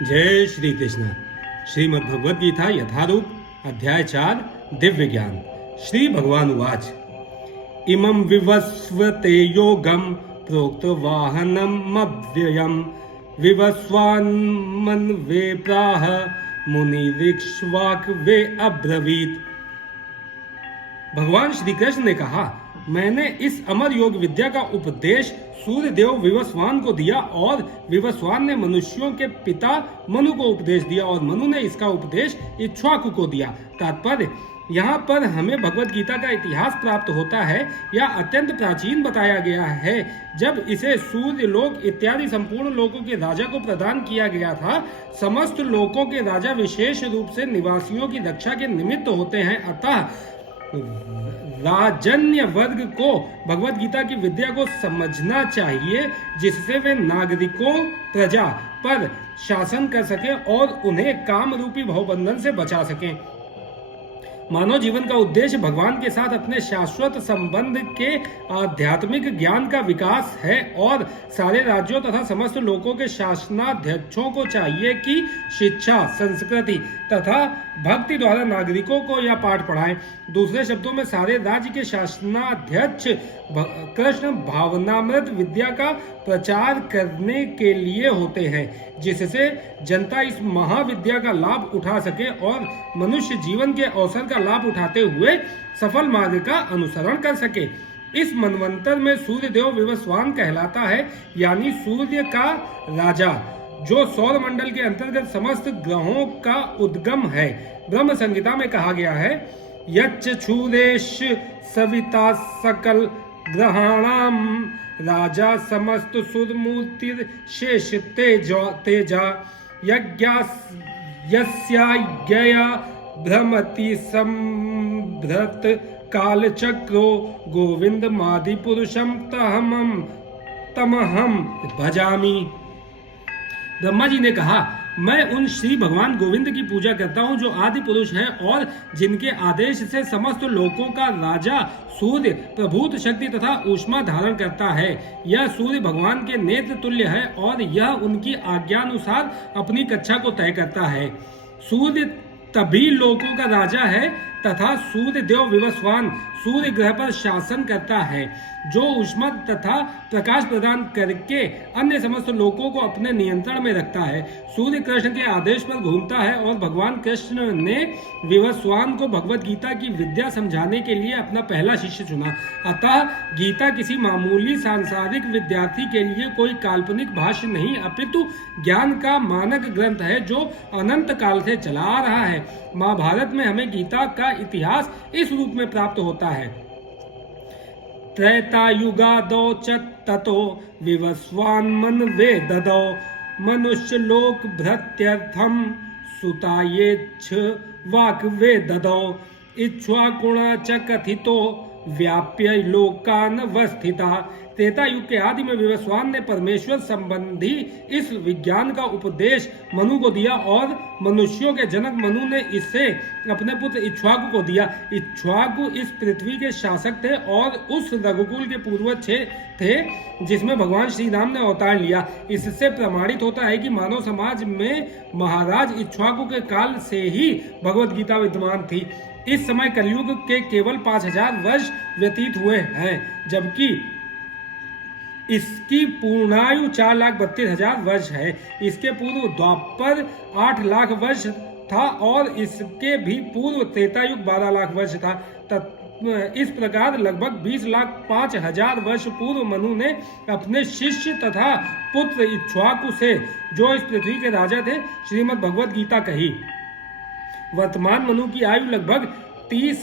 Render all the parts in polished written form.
जय श्री कृष्ण। श्रीमद् भगवद गीता यथारूप अध्याय 4 दिव्य ज्ञान। श्री भगवान उवाच इमं विवस्वते योगम प्रोक्तवाहनम अव्ययम विवस्वान्मन्वे प्राह मुनिरिक्ष्वाक वे अब्रवीत। भगवान श्री कृष्ण ने कहा, मैंने इस अमर योग विद्या का उपदेश सूर्य देव विवस्वान को दिया और विवस्वान ने मनुष्यों के पिता मनु को उपदेश दिया और मनु ने इसका उपदेश इक्ष्वाकु को दिया। तात्पर्य, यहाँ पर हमें भगवत गीता का इतिहास प्राप्त होता है। यह अत्यंत प्राचीन बताया गया है। जब इसे सूर्य लोक इत्यादि संपूर्ण लोकों के राजा को प्रदान किया गया था। समस्त लोकों के राजा विशेष रूप से निवासियों की रक्षा के निमित्त होते हैं। अतः राजन्य वर्ग को भगवत गीता की विद्या को समझना चाहिए, जिससे वे नागरिकों प्रजा पर शासन कर सकें और उन्हें काम रूपी भवबंधन से बचा सकें। मानव जीवन का उद्देश्य भगवान के साथ अपने शाश्वत संबंध के आध्यात्मिक ज्ञान का विकास है और सारे राज्यों तथा समस्त लोकों के शासनाध्यक्षों को चाहिए कि शिक्षा, संस्कृति तथा भक्ति द्वारा नागरिकों को यह पाठ पढ़ाएं। दूसरे शब्दों में सारे राज्य के शासनाध्यक्ष कृष्ण भावनामृत विद्या का प्रचार करने के लिए होते हैं, जिससे जनता इस महाविद्या का लाभ उठा सके और मनुष्य जीवन के अवसर का लाभ उठाते हुए सफल मार्ग का अनुसरण कर सके। इस मनवंतर में सूर्य देव विवस्वान कहलाता है, यानी सूर्य का राजा, जो सौर मंडल के अंतर्गत समस्त ग्रहों का उद्गम है। ब्रह्म संहिता में कहा गया है, यच्च क्षुरेश सविता सकल ग्रहाणाम राजा समस्त सुरमूर्तिर शेष तेजा यज्ञया भ्रमति संभृत कालचक्रो गोविंद मादि पुरुषम तमहम भजामि। ब्रह्मा जी ने कहा, मैं उन श्री भगवान गोविंद की पूजा करता हूँ जो आदि पुरुष हैं और जिनके आदेश से समस्त लोकों का राजा सूर्य प्रभूत शक्ति तथा ऊष्मा धारण करता है। यह सूर्य भगवान के नेत्र तुल्य है और यह उनकी आज्ञानुसार अपनी कक्षा को तय करता है। सूर्य तभी लोकों का राजा है तथा सूर्य देव विवस्वान सूर्य ग्रह पर शासन करता है, जो ऊष्मा तथा प्रकाश प्रदान करके अन्य समस्त लोकों को अपने नियंत्रण में रखता है। सूर्य कृष्ण के आदेश पर घूमता है और भगवान कृष्ण ने विवस्वान को भगवत गीता की विद्या समझाने के लिए अपना पहला शिष्य चुना। अतः गीता किसी मामूली सांसारिक विद्यार्थी के लिए कोई काल्पनिक भाष्य नहीं, अपितु ज्ञान का मानक ग्रंथ है जो अनंत काल से चला आ रहा है। महाभारत में हमें गीता का इतिहास इस रूप में प्राप्त होता है। त्रैतायुगादौ च ततो विवस्वान्मन्वे ददौ मनुष्य लोक भृत्यर्थम सुतायेच्छ वाक्वे ददौ इक्ष्वाकुणा च कथितो व्याप्य लोकान वस्थिता। त्रेता युग के आदि में विवस्वान ने परमेश्वर संबंधी इस विज्ञान का उपदेश मनु को दिया और मनुष्यों के जनक मनु ने इसे अपने पुत्र इक्ष्वाकु को दिया। इक्ष्वाकु इस पृथ्वी के शासक थे और उस रघुकुल के पूर्वज थे जिसमें भगवान श्री राम ने अवतार लिया। इससे प्रमाणित होता है कि मानव समाज में महाराज इक्ष्वाकु के काल से ही भगवत गीता विद्यमान थी। इस समय कलयुग के केवल 5000 वर्ष व्यतीत हुए हैं, जबकि इसकी पूर्णायु 4,32,000 वर्ष है। इसके पूर्व द्वापर 8 लाख वर्ष था और इसके भी पूर्व त्रेतायुग 12 लाख वर्ष था। इस प्रकार लगभग 20,05,000 वर्ष पूर्व मनु ने अपने शिष्य तथा पुत्र इक्ष्वाकु से, जो इस पृथ्वी के राजा थे, श्रीमद् भगवत गीता कही। वर्तमान मनु की आयु लगभग 30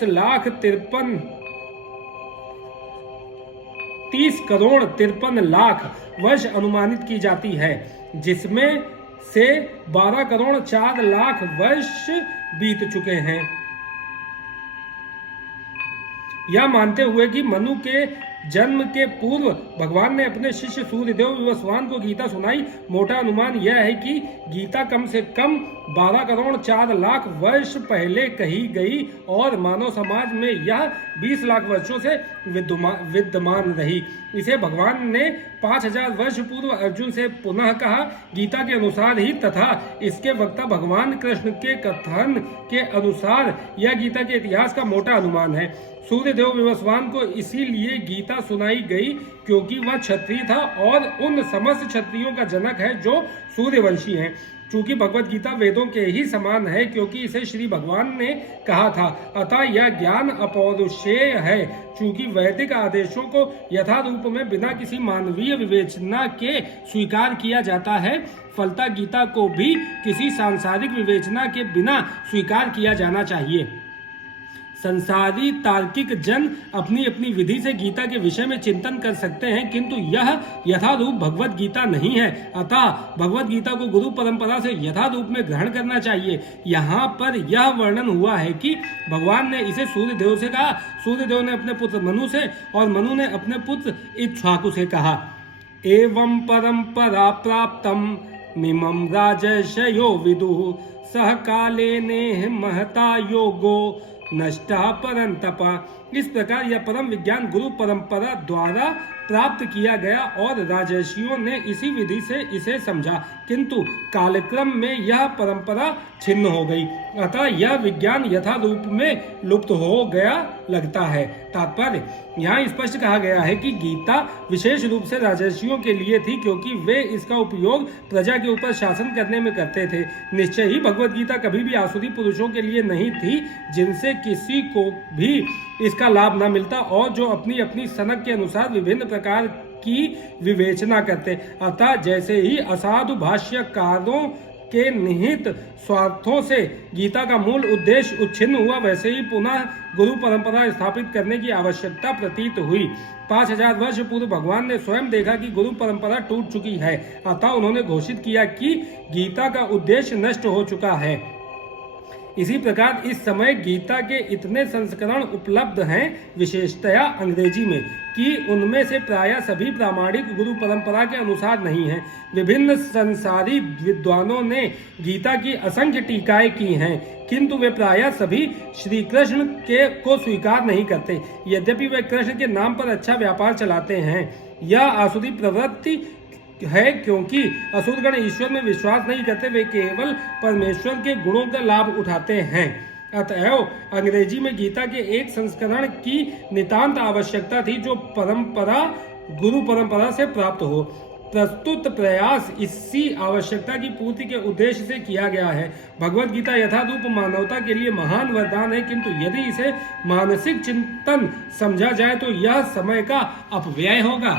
करोड़ 53 लाख वर्ष अनुमानित की जाती है, जिसमें से 12 करोड़ 4 लाख वर्ष बीत चुके हैं। यह मानते हुए कि मनु के जन्म के पूर्व भगवान ने अपने शिष्य सूर्यदेव विवस्वान को गीता सुनाई, मोटा अनुमान यह है कि गीता कम से कम 12 करोड़ 4 लाख वर्ष पहले कही गई और मानव समाज में यह 20 लाख वर्षों से विद्यमान रही। इसे भगवान ने 5000 वर्ष पूर्व अर्जुन से पुनः कहा, गीता के अनुसार ही तथा इसके वक्ता भगवान कृष्ण के कथन के अनुसार यह गीता के इतिहास का मोटा अनुमान है। सूर्यदेव विवस्वान को इसीलिए गीता सुनाई गई क्योंकि वह क्षत्रिय था और उन समस्त क्षत्रियों का जनक है जो सूर्यवंशी हैं। चूंकि भगवत गीता वेदों के ही समान है क्योंकि इसे श्री भगवान ने कहा था, अतः यह ज्ञान अपौरुषेय है। चूंकि वैदिक आदेशों को यथारूप में बिना किसी मानवीय विवेचना के स्वीकार किया जाता है, फलतः गीता को भी किसी सांसारिक विवेचना के बिना स्वीकार किया जाना चाहिए। संसारी तार्किक जन अपनी अपनी विधि से गीता के विषय में चिंतन कर सकते हैं, किंतु यह यथारूप भगवत गीता नहीं है। अतः भगवत गीता को गुरु परंपरा से यथारूप में ग्रहण करना चाहिए। यहाँ पर यह वर्णन हुआ है कि भगवान ने इसे सूर्यदेव से कहा, सूर्यदेव ने अपने पुत्र मनु से और मनु ने अपने पुत्र इक्ष्वाकु से कहा। एवं परंपरा प्राप्तम मिमं राजर्षयो विदुः सह कालेने महता योगो नष्टा परंतपा। इस प्रकार यह परम विज्ञान गुरु परंपरा द्वारा प्राप्त किया गया और राजर्षियों ने इसी विधि से इसे समझा, किंतु कालक्रम में यह परंपरा छिन्न हो गई। अतः यह विज्ञान यथा रूप में लुप्त हो गया लगता है। तात्पर्य, यहाँ स्पष्ट कहा गया है कि गीता विशेष रूप से राजर्षियों के लिए थी क्योंकि वे इसका उपयोग प्रजा के ऊपर शासन करने में करते थे। निश्चय ही भगवत गीता कभी भी आसुरी पुरुषों के लिए नहीं थी जिनसे किसी को भी इसका लाभ न मिलता और जो अपनी अपनी सनक के अनुसार विभिन्न प्रकार की विवेचना करते। अतः जैसे ही असाधु भाष्यकारों के निहित स्वार्थों से गीता का मूल उद्देश्य उच्छिन्न हुआ, वैसे ही पुनः गुरु परंपरा स्थापित करने की आवश्यकता प्रतीत हुई। 5000 वर्ष पूर्व भगवान ने स्वयं देखा कि गुरु परंपरा टूट चुकी है, अतः उन्होंने घोषित किया कि गीता का उद्देश्य नष्ट हो चुका है। इसी प्रकार इस समय गीता के इतने संस्करण उपलब्ध हैं, विशेषतया अंग्रेजी में, कि उनमें से प्रायः सभी प्रामाणिक गुरु परंपरा के अनुसार नहीं हैं। विभिन्न संसारी विद्वानों ने गीता की असंख्य टीकाएं की हैं, किंतु वे प्रायः सभी श्री कृष्ण को स्वीकार नहीं करते, यद्यपि वे कृष्ण के नाम पर अच्छा व्यापार चलाते हैं। यह आसुरी प्रवृत्ति है क्योंकि असुरगण ईश्वर में विश्वास नहीं करते, वे केवल परमेश्वर के गुणों का लाभ उठाते हैं। अतएव अंग्रेजी में गीता के एक संस्करण की नितांत आवश्यकता थी जो परंपरा गुरु परंपरा से प्राप्त हो। प्रस्तुत प्रयास इसी आवश्यकता की पूर्ति के उद्देश्य से किया गया है। भगवत गीता यथारूप मानवता के लिए महान वरदान है, किंतु यदि इसे मानसिक चिंतन समझा जाए तो यह समय का अपव्यय होगा।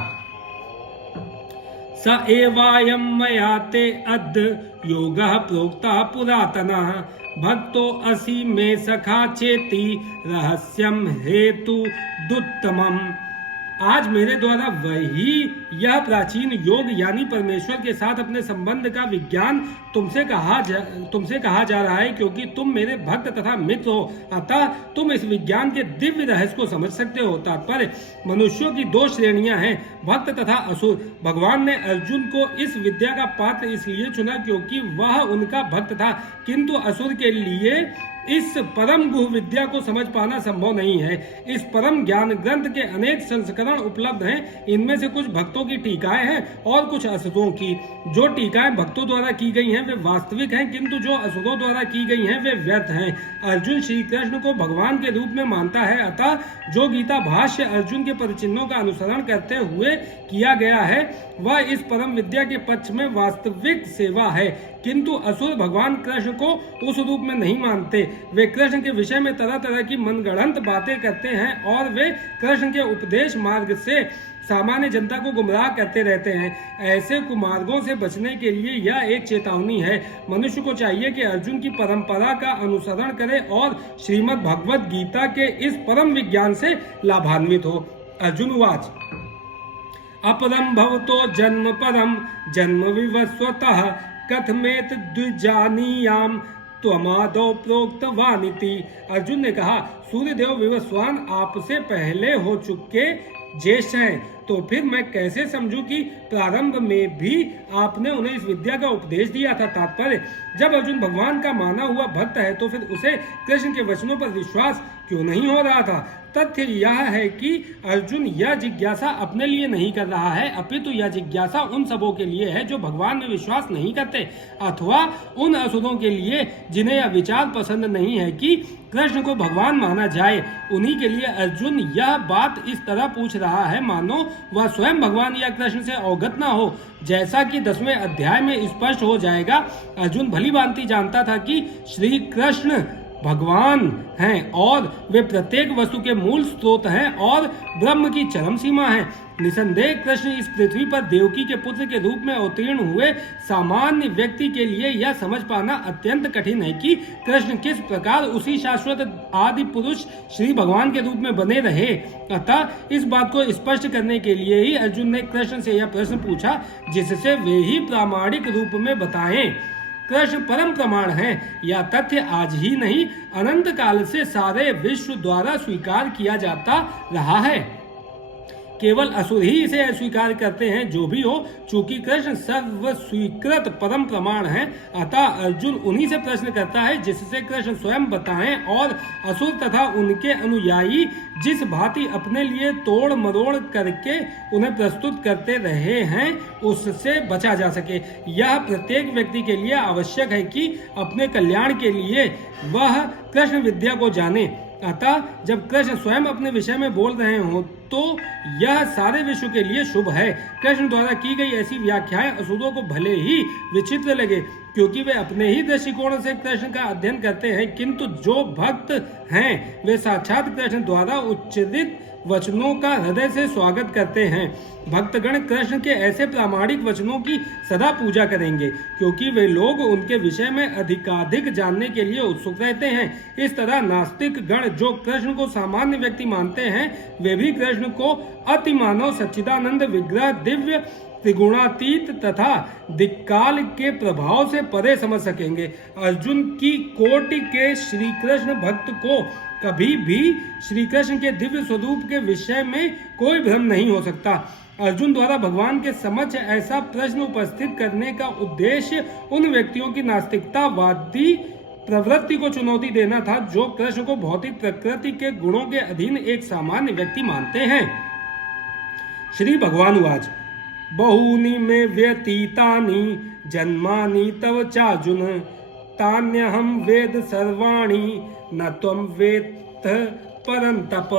स एवायं मया ते अद्य योगः प्रोक्तः पुरातनः भक्तो असि मे सखा चेति रहस्यम हेतु दुत्तमम्। आज मेरे द्वारा वही यह प्राचीन योग यानी परमेश्वर के साथ अपने संबंध का विज्ञान तुमसे कहा जा रहा है, क्योंकि तुम मेरे भक्त तथा मित्र हो, अतः तुम इस विज्ञान के दिव्य रहस्य को समझ सकते हो। तात्पर्य, मनुष्यों की दो श्रेणियां हैं, भक्त तथा असुर। भगवान ने अर्जुन को इस विद्या का पात्र इसलिए चुना क्योंकि वह उनका भक्त था, किंतु असुर के लिए इस परम गुह विद्या को समझ पाना संभव नहीं है। इस परम ज्ञान ग्रंथ के अनेक संस्करण उपलब्ध हैं, इनमें से कुछ भक्तों की टीकाएं हैं और कुछ असुरों की। जो टीकाएं भक्तों द्वारा की गई हैं वे वास्तविक हैं, किंतु जो असुरों द्वारा की गई हैं वे व्यर्थ हैं। अर्जुन श्री कृष्ण को भगवान के रूप में मानता है, अतः जो गीता भाष्य अर्जुन के परिचिन्हों का अनुसरण करते हुए किया गया है वह इस परम विद्या के पक्ष में वास्तविक सेवा है। किंतु असुर भगवान कृष्ण को उस रूप में नहीं मानते। वे कृष्ण के विषय में तरह तरह की मनगढ़ंत बातें करते हैं और वे कृष्ण के उपदेश मार्ग से सामान्य जनता को गुमराह करते रहते हैं। ऐसे कुमार्गों से बचने के लिए यह एक चेतावनी है। मनुष्य को चाहिए कि अर्जुन की परंपरा का अनुसरण करे और श्रीमद् भगवत गीता के इस परम विज्ञान से लाभान्वित हो। अर्जुन उवाच, अपरम भवतो जन्म परम जन्म विवस्वतः कथमेत द्विजानीयाम त्वमादौ प्रोक्तवानिति। अर्जुन ने कहा, सूर्यदेव विवस्वान, आपसे पहले हो चुके ज्येष्ठ हैं, तो फिर मैं कैसे समझूं कि प्रारंभ में भी आपने उन्हें इस विद्या का उपदेश दिया था। तात्पर्य, जब अर्जुन भगवान का माना हुआ भक्त है तो फिर उसे कृष्ण के वचनों पर विश्वास क्यों नहीं हो रहा था? तथ्य यह है कि अर्जुन यह जिज्ञासा अपने लिए नहीं कर रहा है, अपितु यह जिज्ञासा उन सबों के लिए है जो भगवान में विश्वास नहीं करते, अथवा उन असुरों के लिए जिन्हें यह विचार पसंद नहीं है कि कृष्ण को भगवान माना जाए। उन्हीं के लिए अर्जुन यह बात इस तरह पूछ रहा है मानो वह स्वयं भगवान या कृष्ण से अवगत न हो। जैसा कि 10वें अध्याय में स्पष्ट हो जाएगा, अर्जुन भली भांति जानता था कि श्री कृष्ण भगवान हैं और वे प्रत्येक वस्तु के मूल स्रोत हैं और ब्रह्म की चरम सीमा है। निसंदेह कृष्ण इस पृथ्वी पर देवकी के पुत्र के रूप में अवतीर्ण हुए सामान्य व्यक्ति के लिए यह समझ पाना अत्यंत कठिन है कि कृष्ण किस प्रकार उसी शाश्वत आदि पुरुष श्री भगवान के रूप में बने रहे। अतः इस बात को स्पष्ट करने के लिए ही अर्जुन ने कृष्ण से यह प्रश्न पूछा, जिससे वे ही प्रामाणिक रूप में बताएं। कृष्ण परम प्रमाण है। यह तथ्य आज ही नहीं, अनंत काल से सारे विश्व द्वारा स्वीकार किया जाता रहा है। केवल असुर ही इसे अस्वीकार करते हैं। जो भी हो, चूंकि कृष्ण सर्व स्वीकृत परम प्रमाण है, अतः अर्जुन उन्हीं से प्रश्न करता है जिससे कृष्ण स्वयं बताएं और असुर तथा उनके अनुयायी जिस भांति अपने लिए तोड़ मरोड़ करके उन्हें प्रस्तुत करते रहे हैं उससे बचा जा सके। यह प्रत्येक व्यक्ति के लिए आवश्यक है कि अपने कल्याण के लिए वह कृष्ण विद्या को जाने। अतः जब कृष्ण स्वयं अपने विषय में बोल रहे हो तो यह सारे विश्व के लिए शुभ है। कृष्ण द्वारा की गई ऐसी व्याख्याएं असुरों को भले ही विचित्र लगे, क्योंकि वे अपने ही दृष्टिकोण से कृष्ण का अध्ययन करते हैं, किंतु जो भक्त हैं वे साक्षात कृष्ण द्वारा उच्चारित वचनों का हृदय से स्वागत करते हैं। भक्तगण कृष्ण के ऐसे प्रामाणिक वचनों की सदा पूजा करेंगे, क्योंकि वे लोग उनके विषय में अधिकाधिक जानने के लिए उत्सुक रहते हैं। इस तरह नास्तिक गण जो कृष्ण को सामान्य व्यक्ति मानते हैं, वे भी कृष्ण को अति मानव सच्चिदानंद विग्रह, दिव्य त्रिगुणातीत तथा दिक्काल के प्रभाव से परे समझ सकेंगे। अर्जुन की कोटि के श्री कृष्ण भक्त को कभी भी श्री कृष्ण के दिव्य स्वरूप के विषय में कोई भ्रम नहीं हो सकता। अर्जुन द्वारा भगवान के समक्ष ऐसा प्रश्न उपस्थित करने का उद्देश्य उन व्यक्तियों की नास्तिकतावादी प्रवृत्ति को चुनौती देना था जो कृष्ण को भौतिक प्रकृति के गुणों के अधीन एक सामान्य व्यक्ति मानते हैं। श्री भगवान उवाच, बहूनि मे व्यतीतानि जन्मानि तव चार्जुन, तान्यहं वेद सर्वाणि न त्वं वेत्थ परंतप।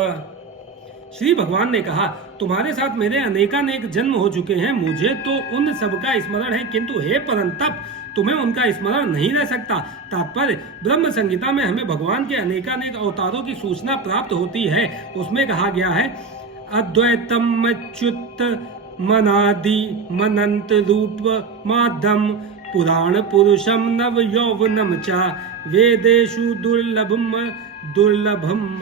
श्री भगवान ने कहा, तुम्हारे साथ मेरे अनेकानेक जन्म हो चुके हैं, मुझे तो उन सबका स्मरण है, किंतु हे परंतप तुम्हें उनका स्मरण नहीं रह सकता। तात्पर्य, ब्रह्म संहिता में हमें भगवान के अनेकानेक अवतारों की सूचना प्राप्त होती है। उसमें कहा गया है, अद्वैतम अच्युत मनादि मनंत रूप माधम पुराण पुरुषम नव यौवनम चा वेदेषु दुर्लभम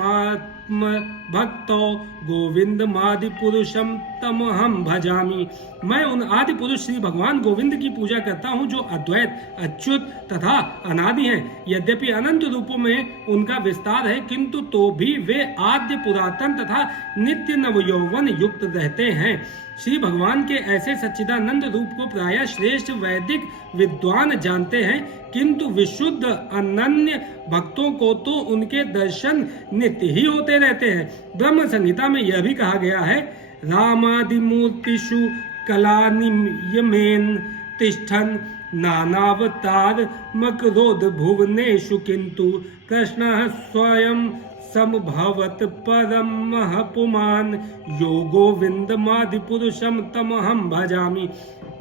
आत्म भक्तो गोविंद मादि पुरुषम तमहम भजामी। मैं उन आदि पुरुष श्री भगवान गोविंद की पूजा करता हूँ जो अद्वैत, अच्युत तथा अनादि हैं। यद्यपि अनंत रूपों में उनका विस्तार है, किंतु तो भी वे आद्य पुरातन तथा नित्य नवयौवन युक्त रहते हैं। श्री भगवान के ऐसे सच्चिदानंद रूप को प्रायः श्रेष्ठ वैदिक विद्वान जानते हैं, किंतु विशुद्ध अनन्य भक्तों को तो उनके दर्शन नित्य ही होते रहते हैं। ब्रह्म संहिता में यह भी कहा गया है, रामादि मूर्तिषु कलानियमेन तिष्ठन् नानावतार मकरोध भुवनेषु, किंतु कृष्णः स्वयं समभवत परमः पुमान् यो गोविंदमादि पुरुषम तमहम भजामि।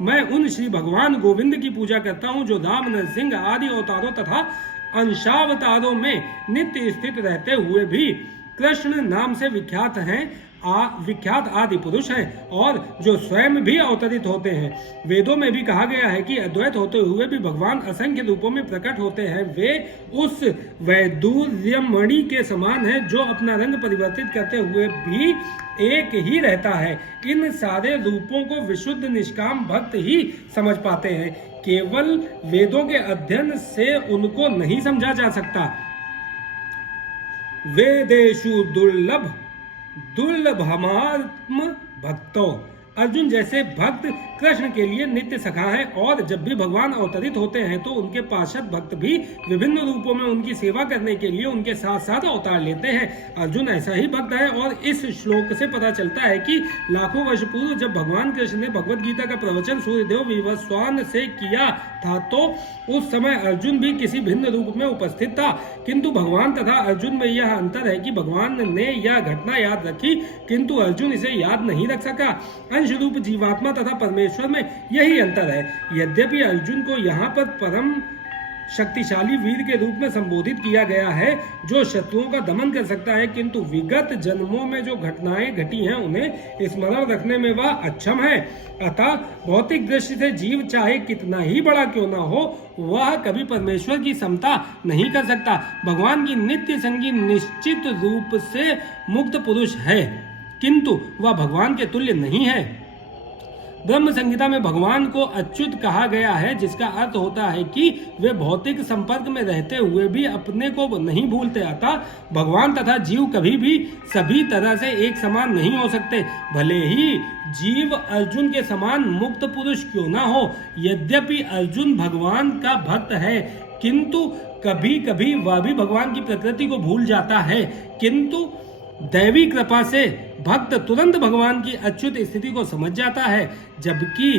मैं उन श्री भगवान गोविंद की पूजा करता हूँ जो राम, नरसिंह आदि अवतारों तथा अंशावतारों में नित्य स्थित रहते हुए भी कृष्ण नाम से विख्यात हैं, विख्यात आदि पुरुष हैं और जो स्वयं भी अवतरित होते हैं। वेदों में भी कहा गया है कि अद्वैत होते हुए भी भगवान असंख्य रूपों में प्रकट होते हैं। वे उस वैदुर्यमणि के समान हैं जो अपना रंग परिवर्तित करते हुए भी एक ही रहता है। इन सारे रूपों को विशुद्ध निष्काम भक्त ही समझ पाते हैं, केवल वेदों के अध्ययन से उनको नहीं समझा जा सकता। वेदेषु दुर्लभ दुर्लभमात्म भक्तो। अर्जुन जैसे भक्त कृष्ण के लिए नित्य सखा है, और जब भी भगवान अवतरित होते हैं तो उनके पार्षद भक्त भी विभिन्न रूपों में उनकी सेवा करने के लिए उनके साथ साथ अवतार लेते हैं। अर्जुन ऐसा ही भक्त है, और इस श्लोक से पता चलता है कि लाखों वर्ष पूर्व जब भगवान कृष्ण ने भगवत गीता का प्रवचन सूर्यदेव विवस्वान से किया था, तो उस समय अर्जुन भी किसी भिन्न रूप में उपस्थित था। किंतु भगवान तथा अर्जुन में यह अंतर है कि भगवान ने यह घटना याद रखी, किंतु अर्जुन इसे याद नहीं रख सका। अंश रूप जीवात्मा तथा परमेश्वर में यही अंतर है। यद्यपि अर्जुन को यहाँ पर परम शक्तिशाली वीर के रूप में संबोधित किया गया है, जो शत्रुओं का दमन कर सकता है, किंतु विगत जन्मों में जो घटनाएं घटी हैं उन्हें स्मरण रखने में वह अक्षम है। अतः भौतिक दृष्टि से जीव चाहे कितना ही बड़ा क्यों ना हो, वह कभी परमेश्वर की समता नहीं कर सकता। भगवान की नित्य संगी निश्चित रूप से मुक्त पुरुष है, किंतु वह भगवान के तुल्य नहीं है। ब्रह्म संहिता में भगवान को अच्युत कहा गया है, जिसका अर्थ होता है कि वे भौतिक संपर्क में रहते हुए भी अपने को नहीं भूलते। अतः भगवान तथा जीव कभी भी सभी तरह से एक समान नहीं हो सकते, भले ही जीव अर्जुन के समान मुक्त पुरुष क्यों ना हो। यद्यपि अर्जुन भगवान का भक्त है, किंतु कभी कभी वह भी भगवान की प्रकृति को भूल जाता है, किंतु दैवी कृपा से भक्त तुरंत भगवान की अच्युत स्थिति को समझ जाता है, जबकि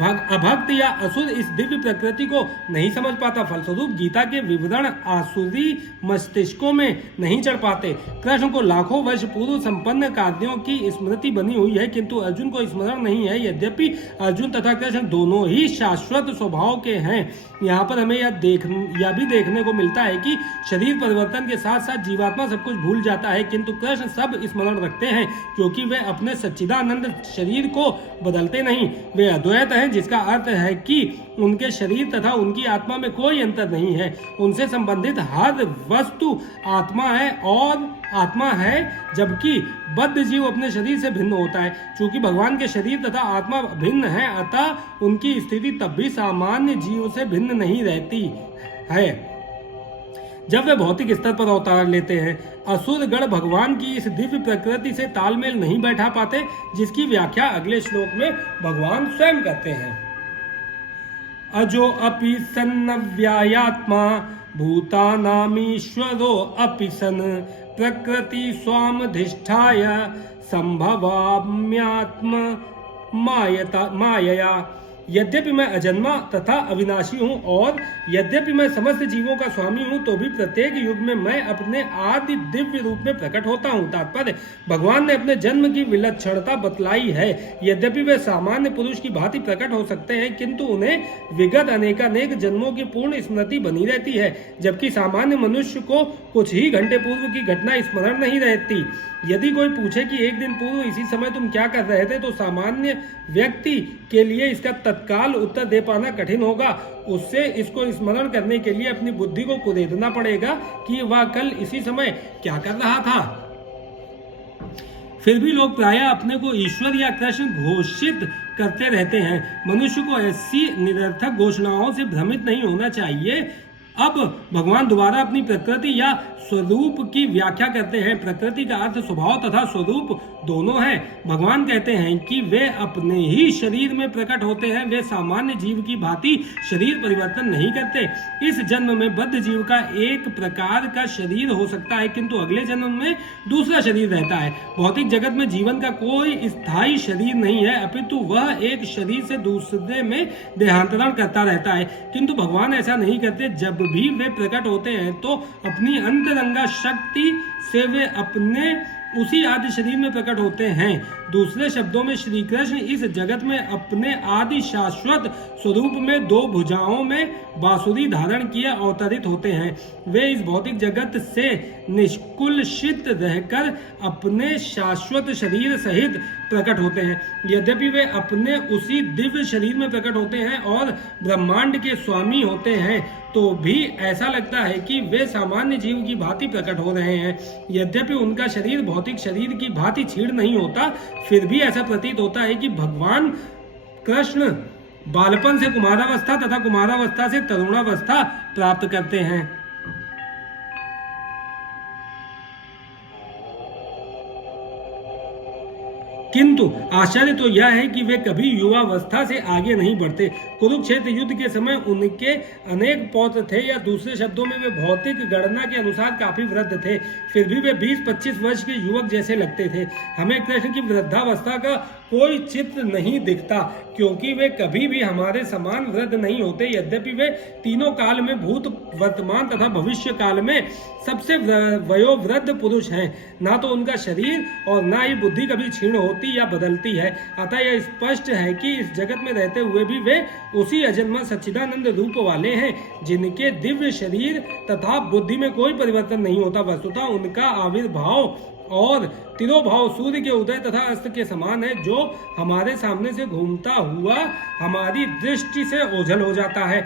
अभक्त या असुर इस दिव्य प्रकृति को नहीं समझ पाता। फलस्वरूप गीता के विवरण आसुरी मस्तिष्कों में नहीं चढ़ पाते। कृष्ण को लाखों वर्ष पूर्व संपन्न कार्यों की स्मृति बनी हुई है, किंतु अर्जुन को स्मरण नहीं है। यद्यपि अर्जुन तथा कृष्ण दोनों ही शाश्वत स्वभाव के हैं। यहाँ पर हमें यह भी देखने को मिलता है कि शरीर परिवर्तन के साथ साथ जीवात्मा सब कुछ भूल जाता है, किंतु कृष्ण सब स्मरण रखते हैं, क्योंकि वे अपने सच्चिदानंद शरीर को बदलते नहीं। वे अद्वैत हैं, जिसका अर्थ है कि उनके शरीर तथा उनकी आत्मा में कोई अंतर नहीं है। उनसे संबंधित हर वस्तु आत्मा है, जबकि बद्ध जीव अपने शरीर से भिन्न होता है। चूंकि भगवान के शरीर तथा आत्मा भिन्न है, अतः उनकी स्थिति तब भी सामान्य जीव से भिन्न नहीं रहती है जब वे भौतिक स्तर पर अवतार लेते हैं। असुर गण भगवान की इस दिव्य प्रकृति से तालमेल नहीं बैठा पाते, जिसकी व्याख्या अगले श्लोक में भगवान स्वयं करते हैं। अजो अपि सन्नव्यायात्मा भूतानामीश्वरो अपि सन प्रकृति स्वामधिष्ठाय संभवाम्यात्म मायया। यद्यपि मैं अजन्मा तथा अविनाशी हूँ, और यद्यपि मैं समस्त जीवों का स्वामी हूँ, तो भी प्रत्येक युग में मैं अपने आदि दिव्य रूप में प्रकट होता हूँ। तात्पर्य भगवान ने अपने जन्म की विलक्षणता बतलाई है। यद्यपि वे सामान्य पुरुष की भांति प्रकट हो सकते हैं, किंतु उन्हें विगत अनेकानेक जन्मों की पूर्ण स्मृति बनी रहती है, जबकि सामान्य मनुष्य को कुछ ही घंटे पूर्व की घटना स्मरण नहीं रहती। यदि कोई पूछे कि एक दिन पूर्व इसी समय तुम क्या कर रहे थे, तो सामान्य व्यक्ति के लिए इसका तत्काल उत्तर दे पाना कठिन होगा। उससे इसको स्मरण करने के लिए अपनी बुद्धि को कुरेदना पड़ेगा कि वह कल इसी समय क्या कर रहा था। फिर भी लोग प्रायः अपने को ईश्वर या कृष्ण घोषित करते रहते हैं। मनुष्य को ऐसी निरर्थक घोषणाओं से भ्रमित नहीं होना चाहिए। अब भगवान दोबारा अपनी प्रकृति या स्वरूप की व्याख्या करते हैं। प्रकृति का अर्थ स्वभाव तथा स्वरूप दोनों है। भगवान कहते हैं कि वे अपने ही शरीर में प्रकट होते हैं। वे सामान्य जीव की भांति शरीर परिवर्तन नहीं करते। इस जन्म में बद्ध जीव का एक प्रकार का शरीर हो सकता है, किंतु अगले जन्म में दूसरा शरीर रहता है। भौतिक जगत में जीवन का कोई स्थायी शरीर नहीं है, अपितु वह एक शरीर से दूसरे में देहांतरण करता रहता है। किंतु भगवान ऐसा नहीं करते। जब भी वे प्रकट होते हैं तो अपनी अंतरंगा शक्ति से वे अपने उसी आदि शरीर में प्रकट होते हैं। दूसरे शब्दों में श्री कृष्ण इस जगत में अपने आदि शाश्वत स्वरूप में दो भुजाओं में बांसुरी धारण किए अवतरित होते हैं। वे इस भौतिक जगत से निष्कुलशित रहकर अपने शाश्वत शरीर सहित प्रकट होते हैं। यद्यपि वे अपने उसी दिव्य शरीर में प्रकट होते हैं और ब्रह्मांड के स्वामी होते हैं, तो भी ऐसा लगता है कि वे सामान्य जीव की भांति प्रकट हो रहे हैं। यद्यपि उनका शरीर भौतिक शरीर की भांति क्षीण नहीं होता, फिर भी ऐसा प्रतीत होता है कि भगवान कृष्ण बालपन से कुमारावस्था तथा कुमारावस्था से तरुणावस्था प्राप्त करते हैं। किंतु आश्चर्य तो यह है कि वे कभी युवावस्था से आगे नहीं बढ़ते। कुरुक्षेत्र युद्ध के समय उनके अनेक पौत्र थे, या दूसरे शब्दों में वे भौतिक गणना के अनुसार काफी वृद्ध थे, फिर भी वे 20-25 वर्ष के युवक जैसे लगते थे। हमें कृष्ण की वृद्धावस्था का कोई चित्र नहीं दिखता, क्योंकि वे कभी भी हमारे समान वृद्ध नहीं होते। यद्यपि वे तीनों काल में, भूत, वर्तमान तथा भविष्य काल में सबसे वयोवृद्ध पुरुष हैं। ना तो उनका शरीर और ना ही बुद्धि कभी क्षीण होती या बदलती है। अतः यह स्पष्ट है कि इस जगत में रहते हुए भी वे उसी अजन्मा सच्चिदानंद रूप वाले हैं, जिनके दिव्य शरीर तथा बुद्धि में कोई परिवर्तन नहीं होता। वस्तुतः उनका आविर्भाव और तिरोभाव सूर्य के उदय तथा अस्त के समान है, जो हमारे सामने से घूमता हुआ हमारी दृष्टि से ओझल हो जाता है।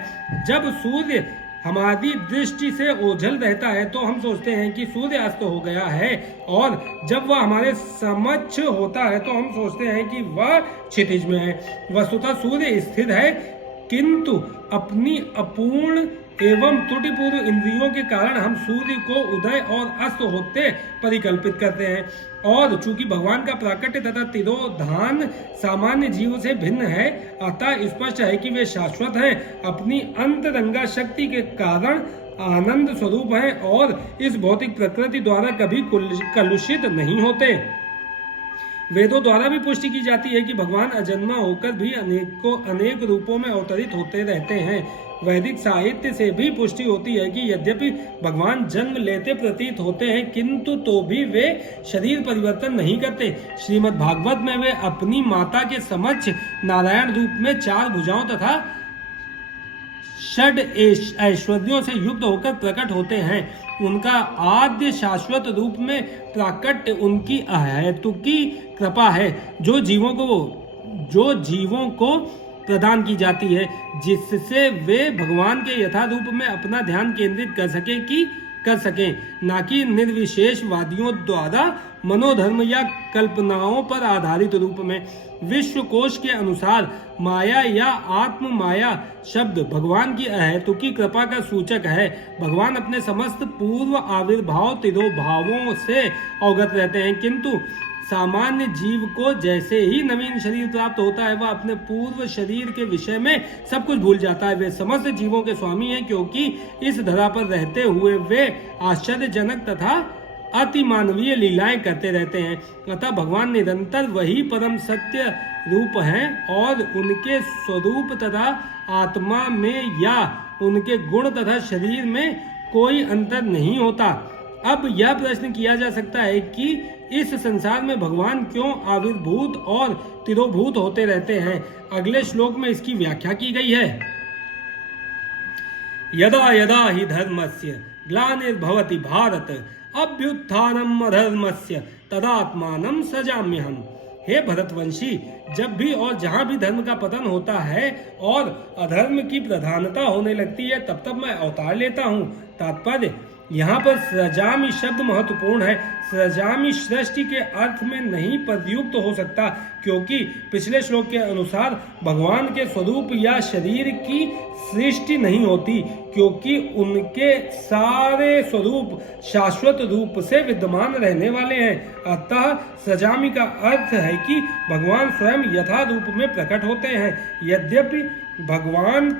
जब सूर्य हमारी दृष्टि से ओझल रहता है तो हम सोचते हैं कि सूर्य अस्त हो गया है, और जब वह हमारे समक्ष होता है तो हम सोचते हैं कि वह क्षितिज में है। वस्तुतः सूर्य स्थिर है, किंतु अपनी अपूर्ण एवं त्रुटिपूर्ण इंद्रियों के कारण हम सूर्य को उदय और अस्त होते परिकल्पित करते हैं। और चूंकि भगवान का प्राकट्य तथा तिरोधान सामान्य जीव से भिन्न है, अतः स्पष्ट है कि वे शाश्वत हैं, अपनी अंतरंगा शक्ति के कारण आनंद स्वरूप हैं और इस भौतिक प्रकृति द्वारा कभी कलुषित नहीं होते। वेदों द्वारा भी पुष्टि की जाती है कि भगवान अजन्मा होकर भी अनेक रूपों में अवतरित होते रहते हैं। वैदिक साहित्य से भी पुष्टि होती है कि यद्यपि भगवान जन्म लेते प्रतीत होते हैं, किंतु तो भी वे शरीर परिवर्तन नहीं करते। श्रीमद् भागवत में वे अपनी माता के समक्ष नारायण रूप में 4 भुजाओं तथा षड ऐश्वर्यों से युक्त होकर प्रकट होते हैं। उनका आद्य शाश्वत रूप में प्राकट्य उनकी अहेतुकी कृपा है, जो जीवों को प्रदान की जाती है, जिससे वे भगवान के यथा रूप में अपना ध्यान केंद्रित कर सकें, ना कि निर्विशेषवादियों द्वारा मनोधर्म या कल्पनाओं पर आधारित रूप में। विश्व कोश के अनुसार माया या आत्म माया शब्द भगवान की अहेतुकी कृपा का सूचक है। भगवान अपने समस्त पूर्व आविर्भाव तिरोभावों से अवगत रहते हैं, किंतु सामान्य जीव को जैसे ही नवीन शरीर प्राप्त होता है, वह अपने पूर्व शरीर के विषय में सब कुछ भूल जाता है। वे समस्त जीवों के स्वामी हैं, क्योंकि इस धरा पर रहते हुए वे आश्चर्यजनक तथा अति मानवीय लीलाएं करते रहते हैं। अतः भगवान निरंतर वही परम सत्य रूप हैं, और उनके स्वरूप तथा आत्मा में या उनके गुण तथा शरीर में कोई अंतर नहीं होता। अब यह प्रश्न किया जा सकता है कि इस संसार में भगवान क्यों आविर्भूत और तिरोभूत होते रहते हैं। अगले श्लोक में इसकी व्याख्या की गई है। यदा यदा हि धर्मस्य ग्लानिर्भवति भारत अभ्युत्थानम् अधर्मस्य तदात्मानं सृजाम्यहम्। हे भरतवंशी, जब भी और जहां भी धर्म का पतन होता है और अधर्म की प्रधानता होने लगती है, तब तब मैं अवतार लेता हूँ। तात्पर्य यहाँ पर सृजामि शब्द महत्वपूर्ण है। सृजामि सृष्टि के अर्थ में नहीं प्रयुक्त हो सकता, क्योंकि पिछले श्लोक के अनुसार भगवान के स्वरूप या शरीर की सृष्टि नहीं होती, क्योंकि उनके सारे स्वरूप शाश्वत रूप से विद्यमान रहने वाले हैं। अतः सृजामि का अर्थ है कि भगवान स्वयं यथा रूप में प्रकट होते हैं। यद्यपि भगवान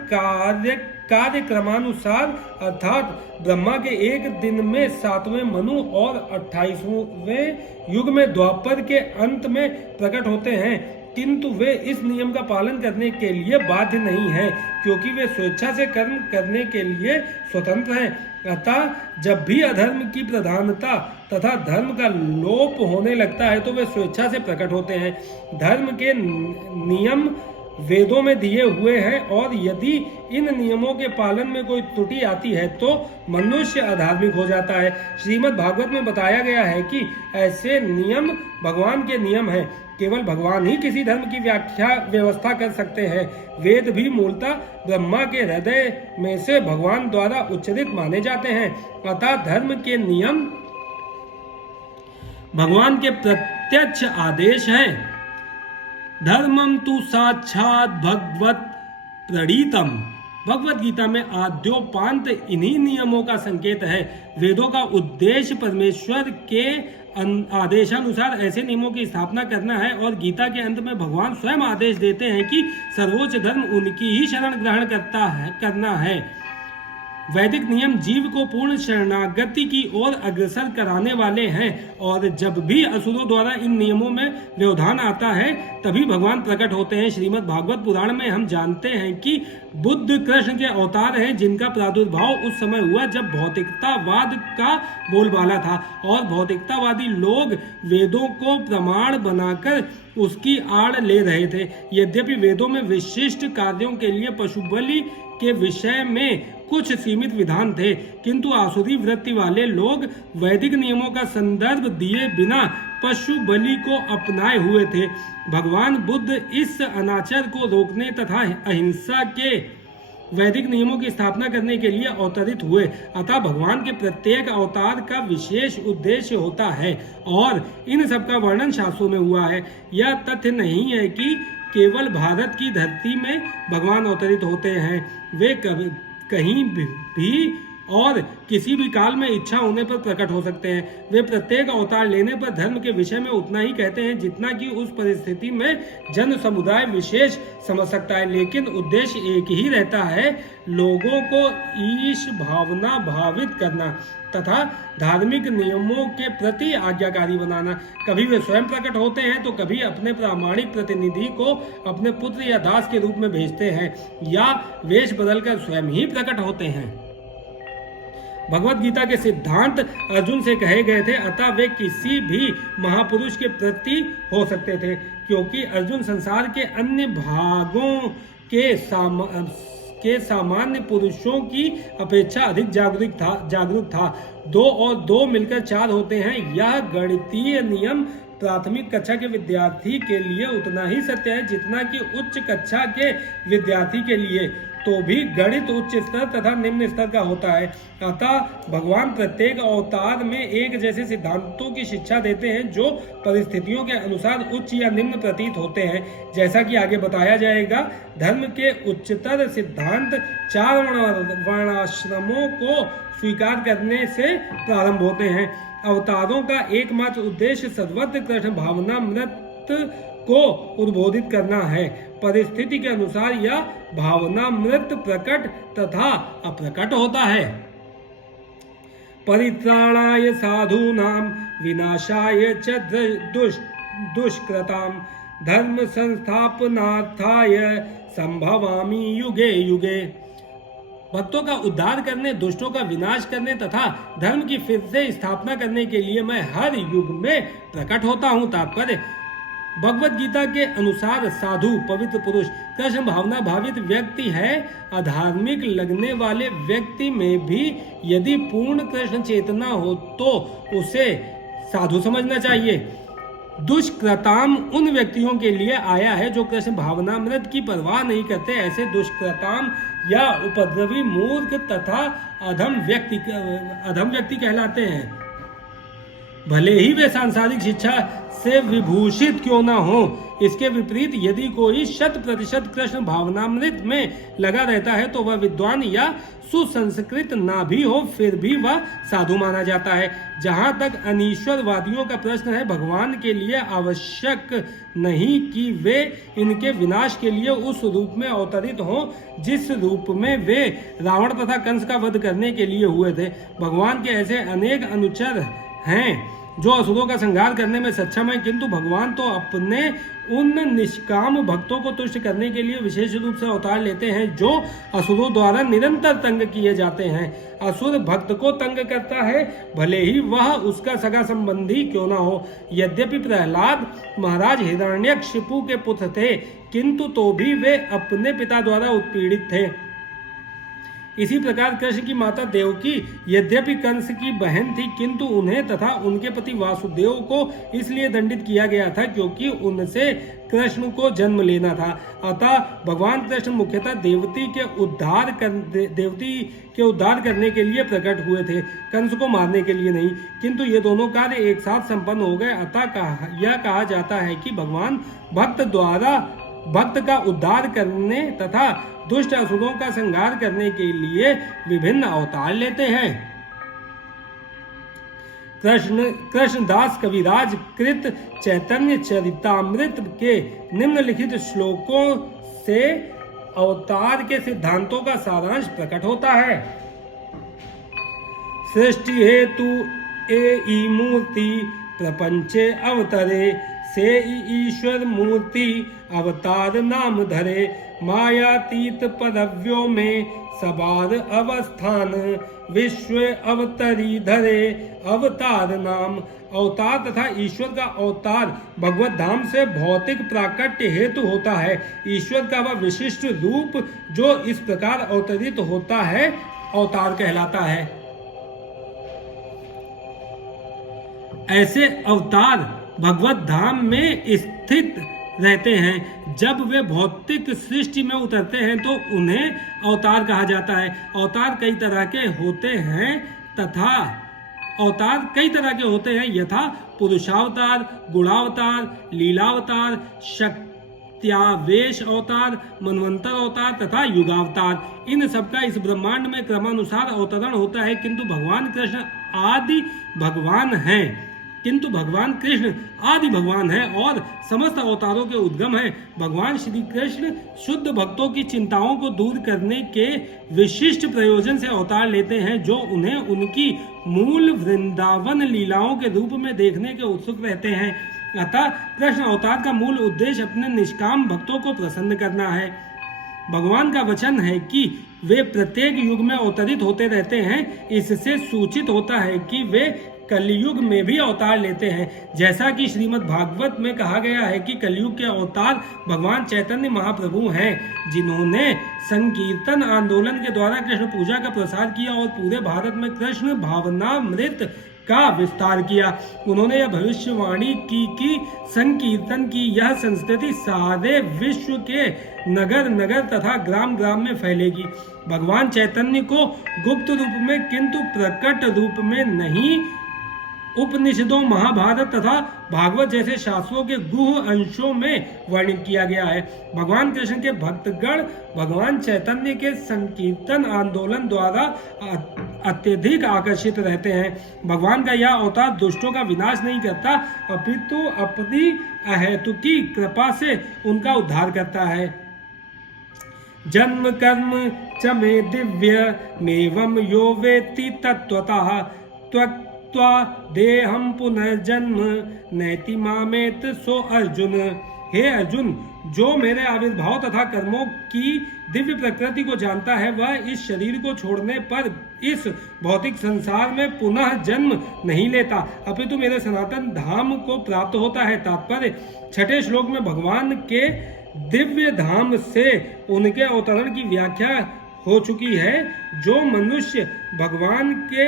कार्यक्रमानुसार अर्थात ब्रह्मा के एक दिन में 7वें मनु और 28वें युग में द्वापर के अंत में प्रकट होते हैं, किंतु वे इस नियम का पालन करने के लिए बाध्य नहीं हैं, क्योंकि वे स्वेच्छा से कर्म करने के लिए स्वतंत्र हैं। अतः जब भी अधर्म की प्रधानता तथा धर्म का लोप होने लगता है, तो वे स्वेच्छा से प्रकट होते हैं। धर्म के नियम वेदों में दिए हुए हैं, और यदि इन नियमों के पालन में कोई त्रुटि आती है तो मनुष्य अधार्मिक हो जाता है। श्रीमद् भागवत में बताया गया है कि ऐसे नियम भगवान के नियम हैं। केवल भगवान ही किसी धर्म की व्याख्या व्यवस्था कर सकते हैं। वेद भी मूलतः ब्रह्मा के हृदय में से भगवान द्वारा उच्चारित माने जाते हैं। अतः धर्म के नियम भगवान के प्रत्यक्ष आदेश हैं। धर्मम तु साक्षात् भगवत प्रणीतम भगवत गीता में आद्योपांत इन्हीं नियमों का संकेत है। वेदों का उद्देश्य परमेश्वर के आदेशानुसार ऐसे नियमों की स्थापना करना है और गीता के अंत में भगवान स्वयं आदेश देते हैं कि सर्वोच्च धर्म उनकी ही शरण ग्रहण करना है। वैदिक नियम जीव को पूर्ण शरणागति की ओर अग्रसर कराने वाले हैं और जब भी असुरों द्वारा इन नियमों में व्यवधान आता है तभी भगवान प्रकट होते हैं। श्रीमद् भागवत पुराण में हम जानते हैं कि बुद्ध कृष्ण के अवतार हैं जिनका प्रादुर्भाव उस समय हुआ जब भौतिकतावाद का बोलबाला था और भौतिकतावादी लोग वेदों को प्रमाण बनाकर उसकी आड़ ले रहे थे। यद्यपि वेदों में विशिष्ट कार्यों के लिए पशु बलि के विषय में कुछ सीमित विधान थे, किंतु आसुरी वृत्ति वाले लोग वैदिक नियमों का संदर्भ दिए बिना पशु बलि को अपनाए हुए थे। भगवान बुद्ध इस अनाचार को रोकने तथा अहिंसा के वैदिक नियमों की स्थापना करने के लिए अवतरित हुए। अतः भगवान के प्रत्येक अवतार का विशेष उद्देश्य होता है और इन सब का वर्णन शास्त्रों में हुआ है। यह तथ्य नहीं है कि केवल भारत की धरती में भगवान अवतरित होते हैं। वे कहीं भी और किसी भी काल में इच्छा होने पर प्रकट हो सकते हैं। वे प्रत्येक अवतार लेने पर धर्म के विषय में उतना ही कहते हैं जितना कि उस परिस्थिति में जन समुदाय विशेष समझ सकता है, लेकिन उद्देश्य एक ही रहता है, लोगों को ईश भावना भावित करना तथा धार्मिक नियमों के प्रति आज्ञाकारी बनाना। कभी वे स्वयं प्रकट होते हैं तो कभी अपने प्रामाणिक प्रतिनिधि को अपने पुत्र या दास के रूप में भेजते हैं या वेश बदलकर स्वयं ही प्रकट होते हैं। भगवत गीता के सिद्धांत अर्जुन से कहे गए थे, अतः वे किसी भी महापुरुष के प्रति हो सकते थे, क्योंकि अर्जुन संसार के अन्य भागों के सामान्य पुरुषों की अपेक्षा अधिक जागरूक था। 2 और 2 मिलकर 4 होते हैं। यह गणितीय नियम प्राथमिक कक्षा के विद्यार्थी के लिए उतना ही सत्य है जितना कि उच्च कक्षा के विद्यार्थी के लिए। तो भी गणित उच्च स्तर तथा निम्न स्तर का होता है। अतः भगवान प्रत्येक अवतार में एक जैसे सिद्धांतों की शिक्षा देते हैं जो परिस्थितियों के अनुसार उच्च या निम्न प्रतीत होते हैं। जैसा कि आगे बताया जाएगा, धर्म के उच्चतर सिद्धांत 4 वर्णाश्रमों को स्वीकार करने से प्रारंभ होते हैं। अवतारों का एकमात्र उद्देश्य सर्वत्र कृष्ण भावनामृत को उद्बोधित करना है। परिस्थिति के अनुसार यह भावनामृत प्रकट तथा अप्रकट होता है। परित्राणाय साधूनां विनाशाय च दुष्कृतां धर्म संस्थापनार्थाय संभवामि युगे युगे। भक्तों का उद्धार करने, दुष्टों का विनाश करने तथा धर्म की फिर से स्थापना करने के लिए मैं हर युग में प्रकट होता हूँ। तात्पर्य भगवत गीता के अनुसार साधु पवित्र पुरुष कृष्ण भावना भावित व्यक्ति है। अधार्मिक लगने वाले व्यक्ति में भी यदि पूर्ण कृष्ण चेतना हो तो उसे साधु समझना चाहिए। दुष्कृताम उन व्यक्तियों के लिए आया है जो कृष्ण भावनामृत की परवाह नहीं करते। ऐसे दुष्कृताम या उपद्रवी, मूर्ख तथा अधम व्यक्ति कहलाते हैं। भले ही वे सांसारिक शिक्षा से विभूषित क्यों ना हो। इसके विपरीत यदि कोई 100% कृष्ण भावनामृत में लगा रहता है तो वह विद्वान या सुसंस्कृत ना भी हो, फिर भी वह साधु माना जाता है। जहाँ तक अनीश्वरवादियों का प्रश्न है, भगवान के लिए आवश्यक नहीं कि वे इनके विनाश के लिए उस रूप में अवतरित हों जिस रूप में वे रावण तथा कंस का वध करने के लिए हुए थे। भगवान के ऐसे अनेक अनुचर हैं जो असुरों का संहार करने में सक्षम है, किंतु भगवान तो अपने उन निष्काम भक्तों को तुष्ट करने के लिए विशेष रूप से अवतार लेते हैं जो असुरों द्वारा निरंतर तंग किए जाते हैं। असुर भक्त को तंग करता है, भले ही वह उसका सगा संबंधी क्यों ना हो। यद्यपि प्रहलाद महाराज हिरण्यकशिपु के पुत्र थे, किंतु तो भी वे अपने पिता द्वारा उत्पीड़ित थे। इसी प्रकार कृष्ण की माता देवकी यद्यपि कंस की बहन थी, किंतु उन्हें तथा उनके पति वासुदेव को इसलिए दंडित किया गया था क्योंकि उनसे कृष्ण को जन्म लेना था। अतः भगवान कृष्ण मुख्यतः देवती के उद्धार करने के लिए प्रकट हुए थे, कंस को मारने के लिए नहीं। किंतु ये दोनों कार्य एक साथ संपन्न हो गए। अतः यह कहा जाता है कि भगवान भक्त द्वारा भक्त का उद्धार करने तथा दुष्ट असुरों का संहार करने के लिए विभिन्न अवतार लेते हैं। कृष्णदास कविराज कृत चैतन्य चरितामृत के निम्नलिखित श्लोकों से अवतार के सिद्धांतों का सारांश प्रकट होता है। सृष्टि हेतु ए मूर्ति प्रपंचे अवतरे से ईश्वर मूर्ति अवतार नाम धरे मायातीत पदव्यों में सबार अवस्थान विश्व अवतरी धरे अवतार नाम। अवतार तथा ईश्वर का अवतार भगवत धाम से भौतिक प्राकट्य हेतु होता है। ईश्वर का वह विशिष्ट रूप जो इस प्रकार अवतरित होता है अवतार कहलाता है। ऐसे अवतार भगवत धाम में स्थित रहते हैं। जब वे भौतिक सृष्टि में उतरते हैं तो उन्हें अवतार कहा जाता है। अवतार कई तरह के होते हैं यथा पुरुषावतार, गुणावतार, लीलावतार, शक्त्यावेश अवतार, मनवंतर अवतार तथा युगावतार। इन सबका इस ब्रह्मांड में क्रमानुसार अवतरण होता है, किंतु भगवान कृष्ण आदि भगवान है और समस्त अवतारों के उद्गम है। भगवान श्री कृष्ण शुद्ध भक्तों की चिंताओं को दूर करने के विशिष्ट प्रयोजन से अवतार लेते हैं, जो उन्हें उनकी मूल वृंदावन लीलाओं के रूप में देखने के उत्सुक रहते हैं। अतः कृष्ण अवतार का मूल उद्देश्य अपने निष्काम भक्तों को प्रसन्न करना है। भगवान का वचन है कि वे प्रत्येक युग में अवतरित होते रहते हैं। इससे सूचित होता है कि वे कलयुग में भी अवतार लेते हैं। जैसा कि श्रीमद् भागवत में कहा गया है कि कलयुग के अवतार भगवान चैतन्य महाप्रभु हैं, जिन्होंने संकीर्तन आंदोलन के द्वारा कृष्ण पूजा का प्रसार किया और पूरे भारत में कृष्ण भावनामृत का विस्तार किया। उन्होंने यह भविष्यवाणी की कि संकीर्तन की यह संस्कृति सारे विश्व के नगर नगर तथा ग्राम ग्राम में फैलेगी। भगवान चैतन्य को गुप्त रूप में किंतु प्रकट रूप में नहीं, उपनिषदों, महाभारत तथा भागवत जैसे शास्त्रों के गुह अंशों में वर्णित किया गया है। भगवान कृष्ण के भक्तगण भगवान चैतन्य के संकीर्तन आंदोलन द्वारा अत्यधिक आकर्षित रहते हैं। भगवान का यह अवतार दुष्टों का विनाश नहीं करता, अपितु अपनी अहेतुकी कृपा से उनका उद्धार करता है। जन्म कर्म च मे दिव्य मेवं यो वेत्ति तत्त्वतः त्वक्त्वा देहं पुनर्जन्म नैति मामेत सो अर्जुन। हे अर्जुन, जो मेरे आविर्भाव तथा कर्मों की दिव्य प्रकृति को जानता है, वह इस शरीर को छोड़ने पर इस भौतिक संसार में पुनः जन्म नहीं लेता, अपितु मेरे सनातन धाम को प्राप्त होता है। तात्पर्य, छठे श्लोक में भगवान के दिव्य धाम से उनके अवतरण की व्याख्या हो चुकी है। जो मनुष्य भगवान के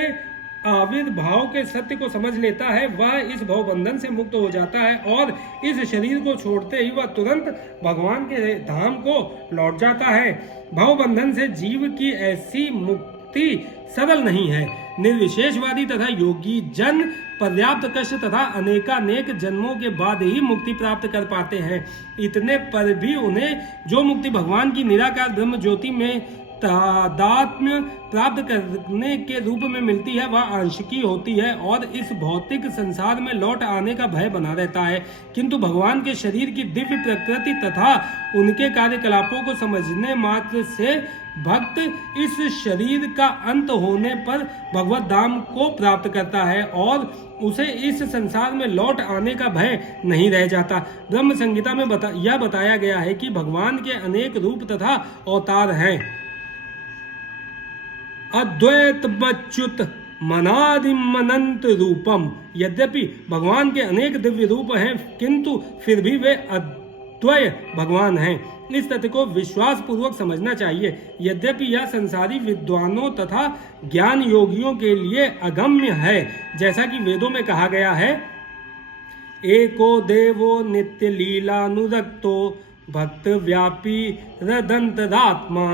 आविर्भाव के सत्य को समझ लेता है, वह इस भवबंधन से मुक्त हो जाता है और इस शरीर को छोड़ते ही वह तुरंत भगवान के धाम को लौट जाता है। भवबंधन से जीव की ऐसी मुक्ति सरल नहीं है। निर्विशेषवादी तथा योगी जन पर्याप्त कष्ट तथा अनेकानेक जन्मों के बाद ही मुक्ति प्राप्त कर पाते हैं। इतने पर भी उन्हें जो मुक्ति भगवान की निराकार ब्रह्म ज्योति में तादात्म्य प्राप्त करने के रूप में मिलती है, वह आंशिकी होती है और इस भौतिक संसार में लौट आने का भय बना रहता है। किंतु भगवान के शरीर की दिव्य प्रकृति तथा उनके कार्यकलापों को समझने मात्र से भक्त इस शरीर का अंत होने पर भगवत धाम को प्राप्त करता है और उसे इस संसार में लौट आने का भय नहीं रह जाता। ब्रह्म संहिता में यह बताया गया है कि भगवान के अनेक रूप तथा अवतार हैं। अद्वैत बच्युत मनादिम अनंत रूपम। यद्यपि भगवान के अनेक दिव्य रूप हैं, किंतु फिर भी वे अद्वय भगवान हैं। इस तथ्य को विश्वास पूर्वक समझना चाहिए। यद्यपि यह संसारी विद्वानों तथा ज्ञान योगियों के लिए अगम्य है, जैसा कि वेदों में कहा गया है, एको देवो नित्य लीलानुरक्तो भक्त व्यापी रदंतरात्मा।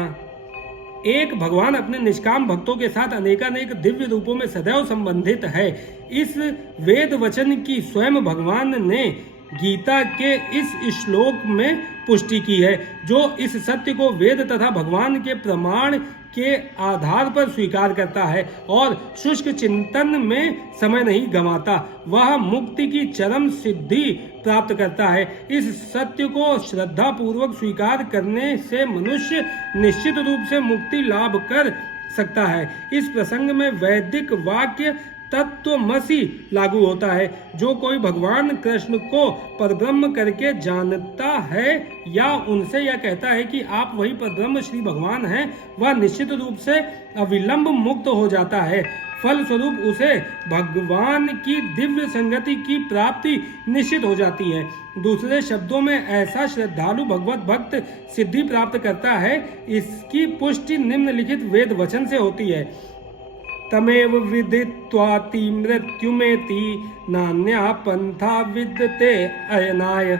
एक भगवान अपने निष्काम भक्तों के साथ अनेकानेक दिव्य रूपों में सदैव संबंधित है। इस वेद वचन की स्वयं भगवान ने गीता के इस श्लोक में पुष्टि की है, जो इस सत्य को वेद तथा भगवान के प्रमाण के आधार पर स्वीकार करता है और शुष्क चिंतन में समय नहीं गंवाता, वह मुक्ति की चरम सिद्धि प्राप्त करता है। इस सत्य को श्रद्धा पूर्वक स्वीकार करने से मनुष्य निश्चित रूप से मुक्ति लाभ कर सकता है। इस प्रसंग में वैदिक वाक्य तत्वमसि लागू होता है। जो कोई भगवान कृष्ण को परब्रह्म करके जानता है या उनसे यह कहता है कि आप वही परब्रह्म श्री भगवान हैं, वह निश्चित रूप से अविलंब मुक्त हो जाता है। फलस्वरूप उसे भगवान की दिव्य संगति की प्राप्ति निश्चित हो जाती है। दूसरे शब्दों में ऐसा श्रद्धालु भगवत भक्त सिद्धि प्राप्त करता है। इसकी पुष्टि निम्नलिखित वेद वचन से होती है। तमेव विदित्वाति मृत्युमेति नान्या पंथा विद्यते अयनाय।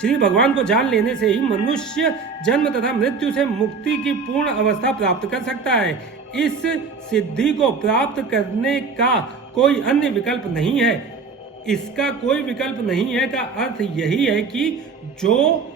श्री भगवान को जान लेने से ही मनुष्य जन्म तथा मृत्यु से मुक्ति की पूर्ण अवस्था प्राप्त कर सकता है। इस सिद्धि को प्राप्त करने का कोई अन्य विकल्प नहीं है। इसका कोई विकल्प नहीं है का अर्थ यही है कि जो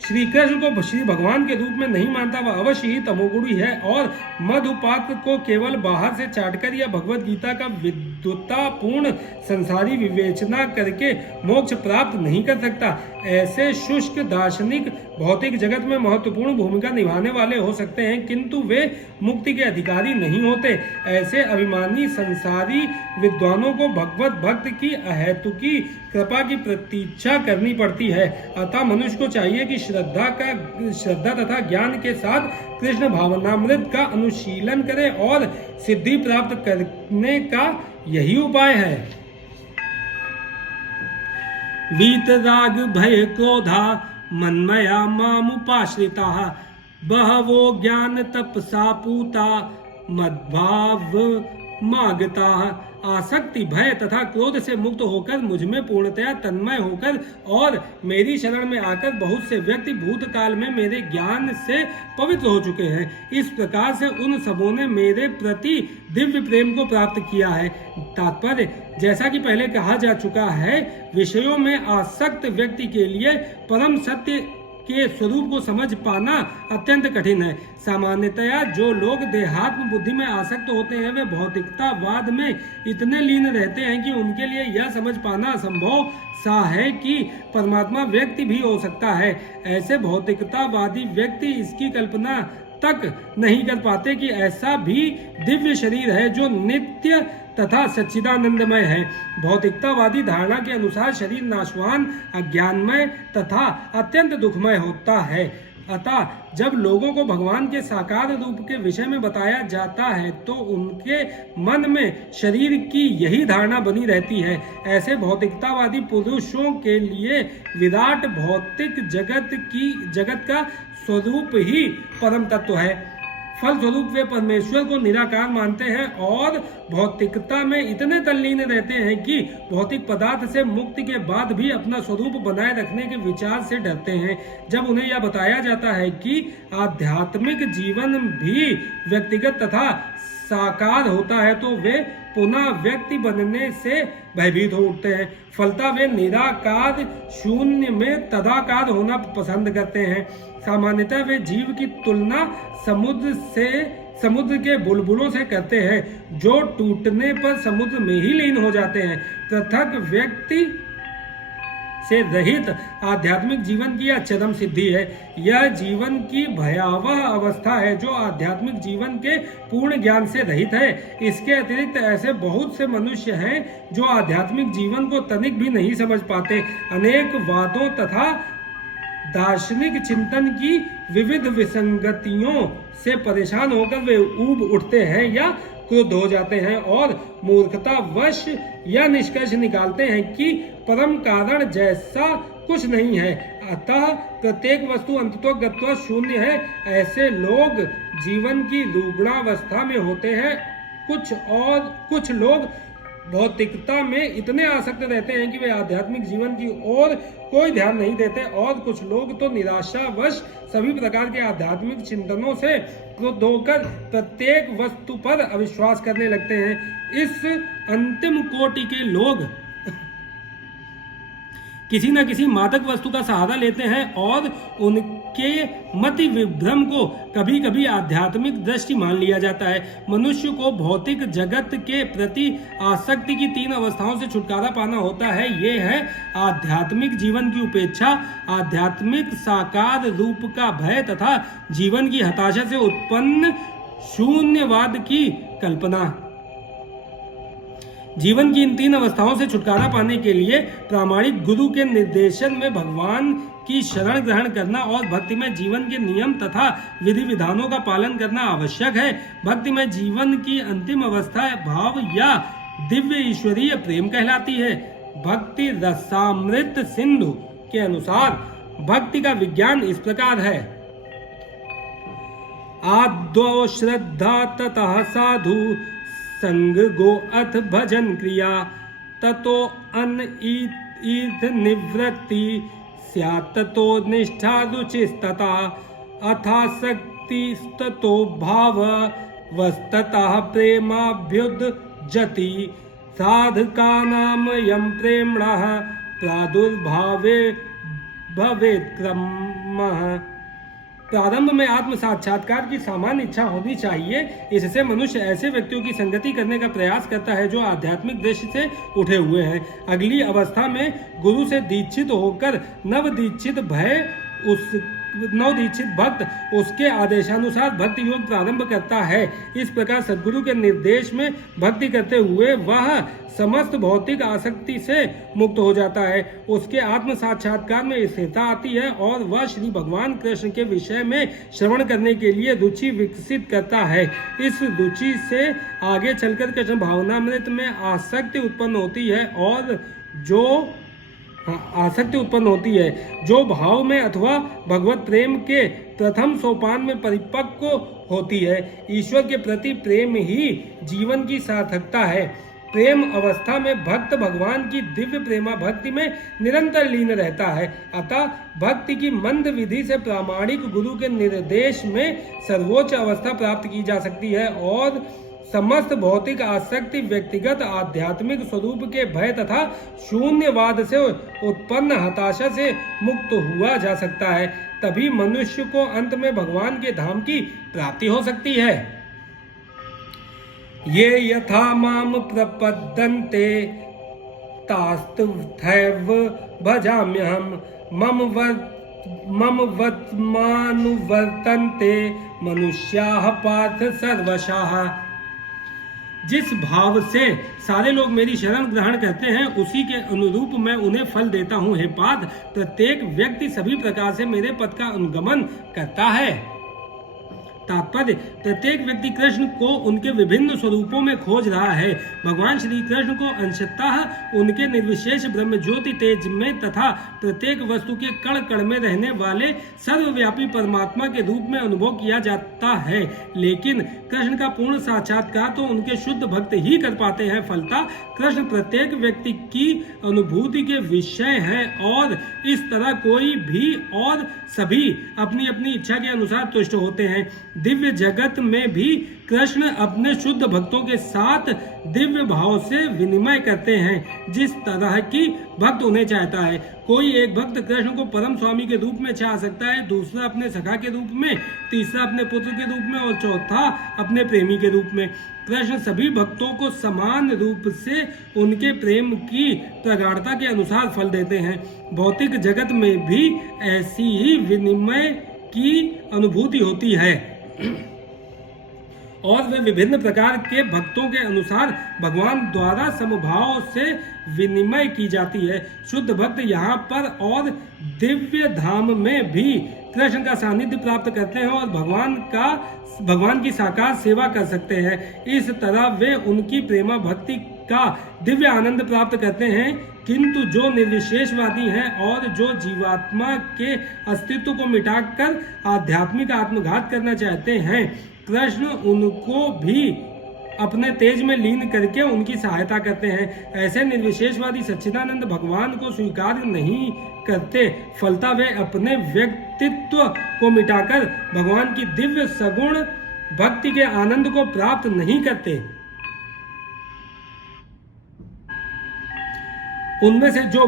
श्री कृष्ण को श्री भगवान के रूप में नहीं मानता वह अवश्य ही तमोगुणी है और मधुपात्र को केवल बाहर से चाटकर या भगवत गीता का विद्वत्तापूर्ण संसारी विवेचना करके मोक्ष प्राप्त नहीं कर सकता। ऐसे शुष्क दार्शनिक भौतिक जगत में महत्वपूर्ण भूमिका निभाने वाले हो सकते हैं, किंतु वे मुक्ति के अधिकारी नहीं होते। ऐसे अभिमानी संसारी विद्वानों को भगवत भक्त की अहेतुकी कृपा की प्रतीक्षा करनी पड़ती है। अतः मनुष्य को चाहिए कि श्रद्धा तथा ज्ञान के साथ कृष्ण भावनामृत का अनुशीलन करे और सिद्धि प्राप्त करने का यही उपाय है। वीतराग भय क्रोधा मन्मया मामुपाश्रिताः बहवो ज्ञान तपसा पूता मद्भाव मागताः। आसक्ति भय तथा क्रोध से मुक्त होकर मुझ में पूर्णतया तन्मय होकर और मेरी शरण में आकर बहुत से व्यक्ति भूतकाल में मेरे ज्ञान से पवित्र हो चुके हैं। इस प्रकार से उन सबों ने मेरे प्रति दिव्य प्रेम को प्राप्त किया है। तात्पर्य, जैसा कि पहले कहा जा चुका है, विषयों में आसक्त व्यक्ति के लिए परम सत्य के स्वरूप को समझ पाना अत्यंत कठिन है। सामान्यतया जो लोग देहात्म बुद्धि में आसक्त होते हैं वे भौतिकतावाद में इतने लीन रहते हैं कि उनके लिए यह समझ पाना असंभव सा है कि परमात्मा व्यक्ति भी हो सकता है। ऐसे भौतिकतावादी व्यक्ति इसकी कल्पना तक नहीं कर पाते कि ऐसा भी दिव्य शरीर है जो नित्य तथा सच्चिदानंदमय है। भौतिकतावादी धारणा के अनुसार शरीर नाशवान, अज्ञानमय तथा अत्यंत दुखमय होता है। अतः जब लोगों को भगवान के साकार रूप के विषय में बताया जाता है तो उनके मन में शरीर की यही धारणा बनी रहती है। ऐसे भौतिकतावादी पुरुषों के लिए विराट भौतिक जगत का स्वरूप ही परम तत्व है। फलस्वरूप वे परमेश्वर को निराकार मानते हैं और भौतिकता में इतने तल्लीन रहते हैं कि भौतिक पदार्थ से मुक्ति के बाद भी अपना स्वरूप बनाए रखने के विचार से डरते हैं। जब उन्हें यह बताया जाता है कि आध्यात्मिक जीवन भी व्यक्तिगत तथा साकार होता है तो वे पुनः व्यक्ति बनने से भयभीत हो उठते हैं। फलतः वे निराकार शून्य में तदाकार होना पसंद करते हैं। सामान्यतः वे जीव की तुलना समुद्र के बुलबुलों से करते हैं जो टूटने पर समुद्र में ही लीन हो जाते हैं। पृथक व्यक्ति से रहित आध्यात्मिक जीवन की यह चरम सिद्धि है। यह जीवन की भयावह अवस्था है जो आध्यात्मिक जीवन के पूर्ण ज्ञान से रहित है। इसके अतिरिक्त ऐसे बहुत से मनुष्य हैं जो आध्यात्मिक जीवन को तनिक भी नहीं समझ पाते। अनेक वादों तथा दार्शनिक चिंतन की विविध विसंगतियों से परेशान होकर वे ऊब उठते हैं या क्रुद्ध हो जाते हैं और मूर्खतावश यह निष्कर्ष निकालते हैं कि परम कारण जैसा कुछ नहीं है, अतः प्रत्येक वस्तु अंततः शून्य है। ऐसे लोग जीवन की रुग्णावस्था में होते हैं। कुछ लोग भौतिकता में इतने आसक्त रहते हैं कि वे आध्यात्मिक जीवन की ओर कोई ध्यान नहीं देते और कुछ लोग तो निराशावश सभी प्रकार के आध्यात्मिक चिंतनों से क्रुद्ध होकर प्रत्येक वस्तु पर अविश्वास करने लगते हैं। इस अंतिम कोटि के लोग किसी न किसी मादक वस्तु का सहारा लेते हैं और उनके मति विभ्रम को कभी कभी आध्यात्मिक दृष्टि मान लिया जाता है। मनुष्य को भौतिक जगत के प्रति आसक्ति की 3 अवस्थाओं से छुटकारा पाना होता है। ये है आध्यात्मिक जीवन की उपेक्षा, आध्यात्मिक साकार रूप का भय तथा जीवन की हताशा से उत्पन्न शून्यवाद की कल्पना। जीवन की इन 3 अवस्थाओं से छुटकारा पाने के लिए प्रामाणिक गुरु के निर्देशन में भगवान की शरण ग्रहण करना और भक्ति में जीवन के नियम तथा विधि विधानों का पालन करना आवश्यक है। भक्ति में जीवन की अंतिम अवस्था भाव या दिव्य ईश्वरीय प्रेम कहलाती है। भक्ति रसामृत सिंधु के अनुसार भक्ति का विज्ञान इस प्रकार है। आद्यो श्रद्धा ततः साधु संग गो अथ भजन क्रिया ततो अन ईर्थ निवृत्ति स्यात् ततो निष्ठा रुचिस्तता अथासक्ति ततो भाव वस्ततः प्रेमाभ्युदजति साधकानां यं प्रेम्णः प्रादुर्भावे भवेत् क्रमः। प्रारंभ में आत्म साक्षात्कार की सामान्य इच्छा होनी चाहिए। इससे मनुष्य ऐसे व्यक्तियों की संगति करने का प्रयास करता है जो आध्यात्मिक दृष्टि से उठे हुए हैं। अगली अवस्था में गुरु से दीक्षित होकर नवदीक्षित भक्त उसके आदेशानुसार भक्ति योग प्रारंभ करता है। इस प्रकार सद्गुरु के निर्देश में भक्ति करते हुए वह समस्त भौतिक आसक्ति से मुक्त हो जाता है। उसके आत्म साक्षात्कार में स्थिरता आती है और वह श्री भगवान कृष्ण के विषय में श्रवण करने के लिए रुचि विकसित करता है। इस रुचि से आगे चलकर कृष्ण भावनामृत में आसक्ति उत्पन्न होती है जो भाव में अथवा भगवत प्रेम के प्रथम सोपान में परिपक्व होती है। ईश्वर के प्रति प्रेम ही जीवन की सार्थकता है। प्रेम अवस्था में भक्त भगवान की दिव्य प्रेमा भक्ति में निरंतर लीन रहता है। अतः भक्ति की मंद विधि से प्रामाणिक गुरु के निर्देश में सर्वोच्च अवस्था प्राप्त की जा सकती है और समस्त भौतिक आसक्ति व्यक्तिगत आध्यात्मिक स्वरूप के भय तथा शून्यवाद से उत्पन्न हताशा से मुक्त हुआ जा सकता है। तभी मनुष्य को अंत में भगवान के धाम की प्राप्ति हो सकती है। ये यथा माम प्रपद्यन्ते तास्तथैव भजाम्यहम् मम वत्मानुवर्तन्ते मनुष्याः पार्थ सर्वशः। जिस भाव से सारे लोग मेरी शरण ग्रहण करते हैं उसी के अनुरूप मैं उन्हें फल देता हूँ। हे पार्थ, प्रत्येक व्यक्ति सभी प्रकार से मेरे पद का अनुगमन करता है। तात्पर्य, प्रत्येक व्यक्ति कृष्ण को उनके विभिन्न स्वरूपों में खोज रहा है। भगवान श्री कृष्ण को अंशतः उनके निर्विशेष ब्रह्म ज्योति तेज में तथा प्रत्येक वस्तु के कण कण में रहने वाले सर्वव्यापी परमात्मा के रूप में अनुभव किया जाता है। लेकिन कृष्ण का पूर्ण साक्षात्कार तो उनके शुद्ध भक्त ही कर पाते हैं। फलतः कृष्ण प्रत्येक व्यक्ति की अनुभूति के विषय हैं और इस तरह कोई भी और सभी अपनी अपनी इच्छा के अनुसार तुष्ट होते हैं। दिव्य जगत में भी कृष्ण अपने शुद्ध भक्तों के साथ दिव्य भाव से विनिमय करते हैं जिस तरह की भक्त उन्हें चाहता है। कोई एक भक्त कृष्ण को परम स्वामी के रूप में चाह सकता है, दूसरा अपने सखा के रूप में, तीसरा अपने पुत्र के रूप में और चौथा अपने प्रेमी के रूप में। कृष्ण सभी भक्तों को समान रूप से उनके प्रेम की प्रगाढ़ता के अनुसार फल देते हैं। भौतिक जगत में भी ऐसी ही विनिमय की अनुभूति होती है और वे विभिन्न प्रकार के भक्तों के अनुसार भगवान द्वारा समभाव से विनिमय की जाती है। शुद्ध भक्त यहाँ पर और दिव्य धाम में भी कृष्ण का सानिध्य प्राप्त करते हैं और भगवान की साकार सेवा कर सकते हैं। इस तरह वे उनकी प्रेमा भक्ति का दिव्य आनंद प्राप्त करते हैं। किंतु जो निर्विशेषवादी हैं और जो जीवात्मा के अस्तित्व को मिटाकर आध्यात्मिक आत्मघात करना चाहते हैं, कृष्ण उनको भी अपने तेज में लीन करके उनकी सहायता करते हैं। ऐसे निर्विशेषवादी सच्चिदानंद भगवान को स्वीकार नहीं करते। फलतः वे अपने व्यक्तित्व को मिटाकर भगवान की दिव्य सगुण भक्ति के आनंद को प्राप्त नहीं करते। उनमें से जो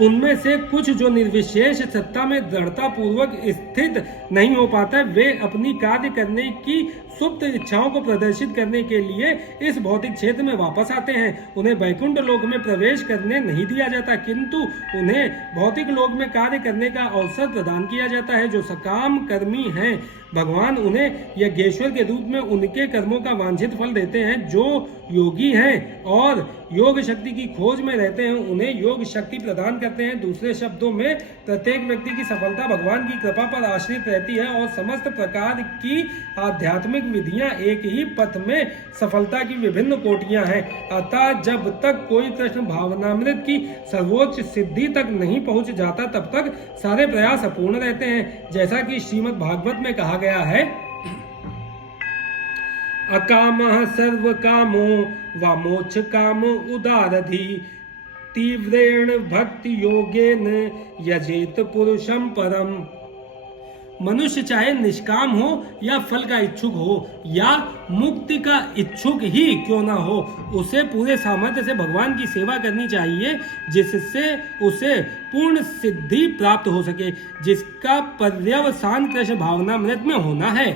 उनमें से कुछ जो निर्विशेष सत्ता में दृढ़ता पूर्वक स्थित नहीं हो पाता, वे अपनी कार्य करने की सुप्त इच्छाओं को प्रदर्शित करने के लिए इस भौतिक क्षेत्र में वापस आते हैं। उन्हें वैकुंठ लोक में प्रवेश करने नहीं दिया जाता, किंतु उन्हें भौतिक लोक में कार्य करने का अवसर प्रदान किया जाता है। जो सकाम कर्मी हैं, भगवान उन्हें यज्ञेश्वर के रूप में उनके कर्मों का वांछित फल देते हैं। जो योगी हैं और योग शक्ति की खोज में रहते हैं, उन्हें योग शक्ति प्रदान करते हैं। दूसरे शब्दों में, प्रत्येक व्यक्ति की सफलता भगवान की कृपा पर आश्रित रहती है और समस्त प्रकार की आध्यात्मिक विधियां एक ही पथ में सफलता की विभिन्न कोटियां हैं। अतः जब तक कोई कृष्ण भावनामृत की सर्वोच्च सिद्धि तक नहीं पहुंच जाता, तब तक सारे प्रयास अपूर्ण रहते हैं। जैसा कि श्रीमद् भागवत में कहा गया है, अकामः सर्व कामो व मोक्ष काम उदारधि तीव्रेण भक्ति योगेन यजेत पुरुषम परम। मनुष्य चाहे निष्काम हो या फल का इच्छुक हो या मुक्ति का इच्छुक ही क्यों ना हो, उसे पूरे सामर्थ्य से भगवान की सेवा करनी चाहिए, जिससे उसे पूर्ण सिद्धि प्राप्त हो सके, जिसका पर्यवसान कृष्ण भावनामृत में होना है।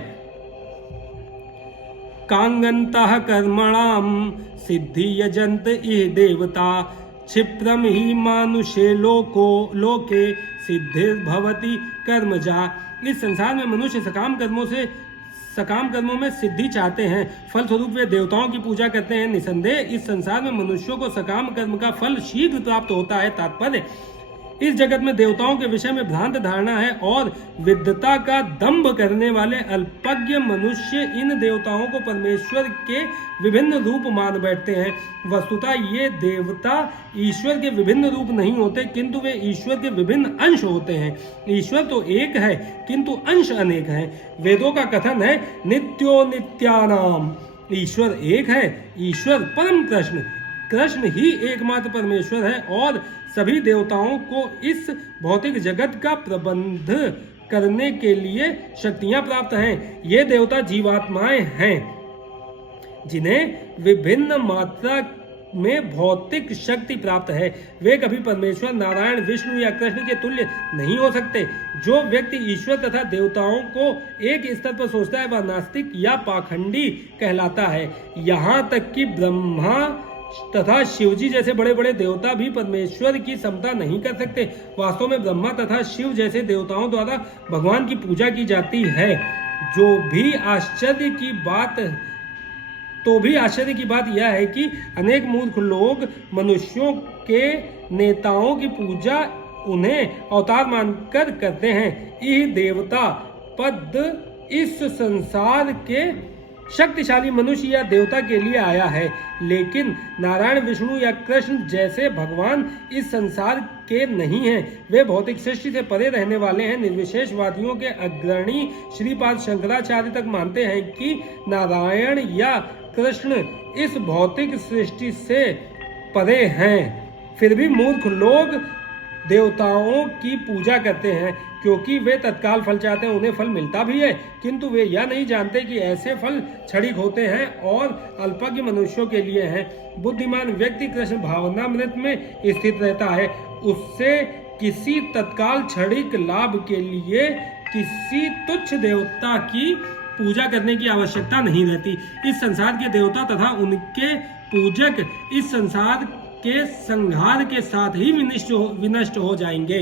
कांगंतः कर्मणाम सिद्धि यजंत इह देवता क्षिप्रम ही मानुषे लोके सिद्धिर्भवति कर्मजा। इस संसार में मनुष्य सकाम कर्मों में सिद्धि चाहते हैं, फलस्वरूप वे देवताओं की पूजा करते हैं। निसंदेह इस संसार में मनुष्यों को सकाम कर्म का फल शीघ्र प्राप्त होता है। तात्पर्य, इस जगत में देवताओं के विषय में भ्रांत धारणा है और विद्वता का दंभ करने वाले अल्पज्ञ मनुष्य इन देवताओं को परमेश्वर के विभिन्न रूप मान बैठते हैं। वस्तुतः ये देवता ईश्वर के विभिन्न रूप नहीं होते, किंतु वे ईश्वर के विभिन्न अंश होते हैं। ईश्वर तो एक है, किंतु अंश अनेक हैं। वेदों का कथन है, नित्यो नित्यानाम। ईश्वर एक है, ईश्वर परम कृष्ण ही एकमात्र परमेश्वर है और सभी देवताओं को इस भौतिक जगत का प्रबंध करने के लिए शक्तियां प्राप्त हैं। ये देवता जीवात्माएं हैं, जिन्हें विभिन्न मात्रा में भौतिक शक्ति प्राप्त है। वे कभी परमेश्वर, नारायण, विष्णु या कृष्ण के तुल्य नहीं हो सकते। जो व्यक्ति ईश्वर तथा देवताओं को एक स्तर पर सोचता है, वह नास्तिक या पाखंडी कहलाता है। यहाँ तक कि ब्रह्मा तथा शिवजी जैसे बड़े बड़े देवता भी परमेश्वर की समता नहीं कर सकते। वास्तव में ब्रह्मा तथा शिव जैसे देवताओं द्वारा भगवान की पूजा की जाती है। आश्चर्य की बात यह है कि अनेक मूर्ख लोग मनुष्यों के नेताओं की पूजा उन्हें अवतार मानकर करते हैं। यह देवता पद इस संसार के शक्तिशाली मनुष्य या देवता के लिए आया है, लेकिन नारायण, विष्णु या कृष्ण जैसे भगवान इस संसार के नहीं हैं। वे भौतिक सृष्टि से परे रहने वाले हैं। निर्विशेषवादियों के अग्रणी श्रीपाद शंकराचार्य तक मानते हैं कि नारायण या कृष्ण इस भौतिक सृष्टि से परे हैं। फिर भी मूर्ख लोग देवताओं की पूजा करते हैं, क्योंकि वे तत्काल फल चाहते हैं। उन्हें फल मिलता भी है, किंतु वे यह नहीं जानते कि ऐसे फल क्षणिक होते हैं और अल्पज्ञ मनुष्यों के लिए हैं। बुद्धिमान व्यक्ति कृष्ण भावनामृत में स्थित रहता है। उससे किसी तत्काल क्षणिक लाभ के लिए किसी तुच्छ देवता की पूजा करने की आवश्यकता नहीं रहती। इस संसार के देवता तथा उनके पूजक इस संसार के संहार के साथ ही विनष्ट हो जाएंगे।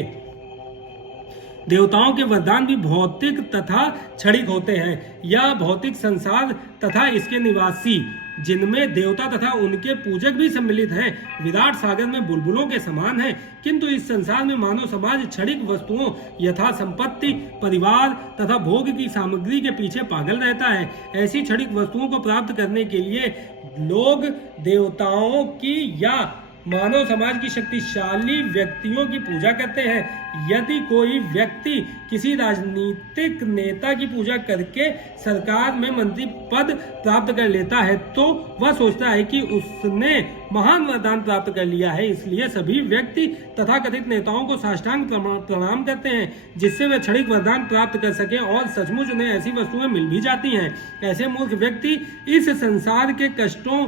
देवताओं के वरदान भी भौतिक तथा क्षणिक होते हैं। यह भौतिक संसार तथा इसके निवासी, जिनमें देवता तथा उनके पूजक भी सम्मिलित हैं, विराट सागर में बुलबुलों के समान है। किंतु इस संसार में मानव समाज क्षणिक वस्तुओं यथा संपत्ति, परिवार तथा भोग की सामग्री के पीछे पागल रहता है। ऐसी क्षणिक वस्तुओं को प्राप्त करने के लिए लोग देवताओं की या मानव समाज की शक्तिशाली व्यक्तियों की पूजा करते हैं। यदि कोई व्यक्ति किसी राजनीतिक नेता की पूजा करके सरकार में मंत्री पद प्राप्त कर लेता है, तो वह सोचता है कि उसने महान वरदान प्राप्त कर लिया है। इसलिए सभी व्यक्ति तथाकथित नेताओं को साष्टांग प्रणाम करते हैं, जिससे वे क्षणिक वरदान प्राप्त कर सकें और सचमुच उन्हें ऐसी वस्तुएं मिल भी जाती हैं। ऐसे मूर्ख व्यक्ति इस संसार के कष्टों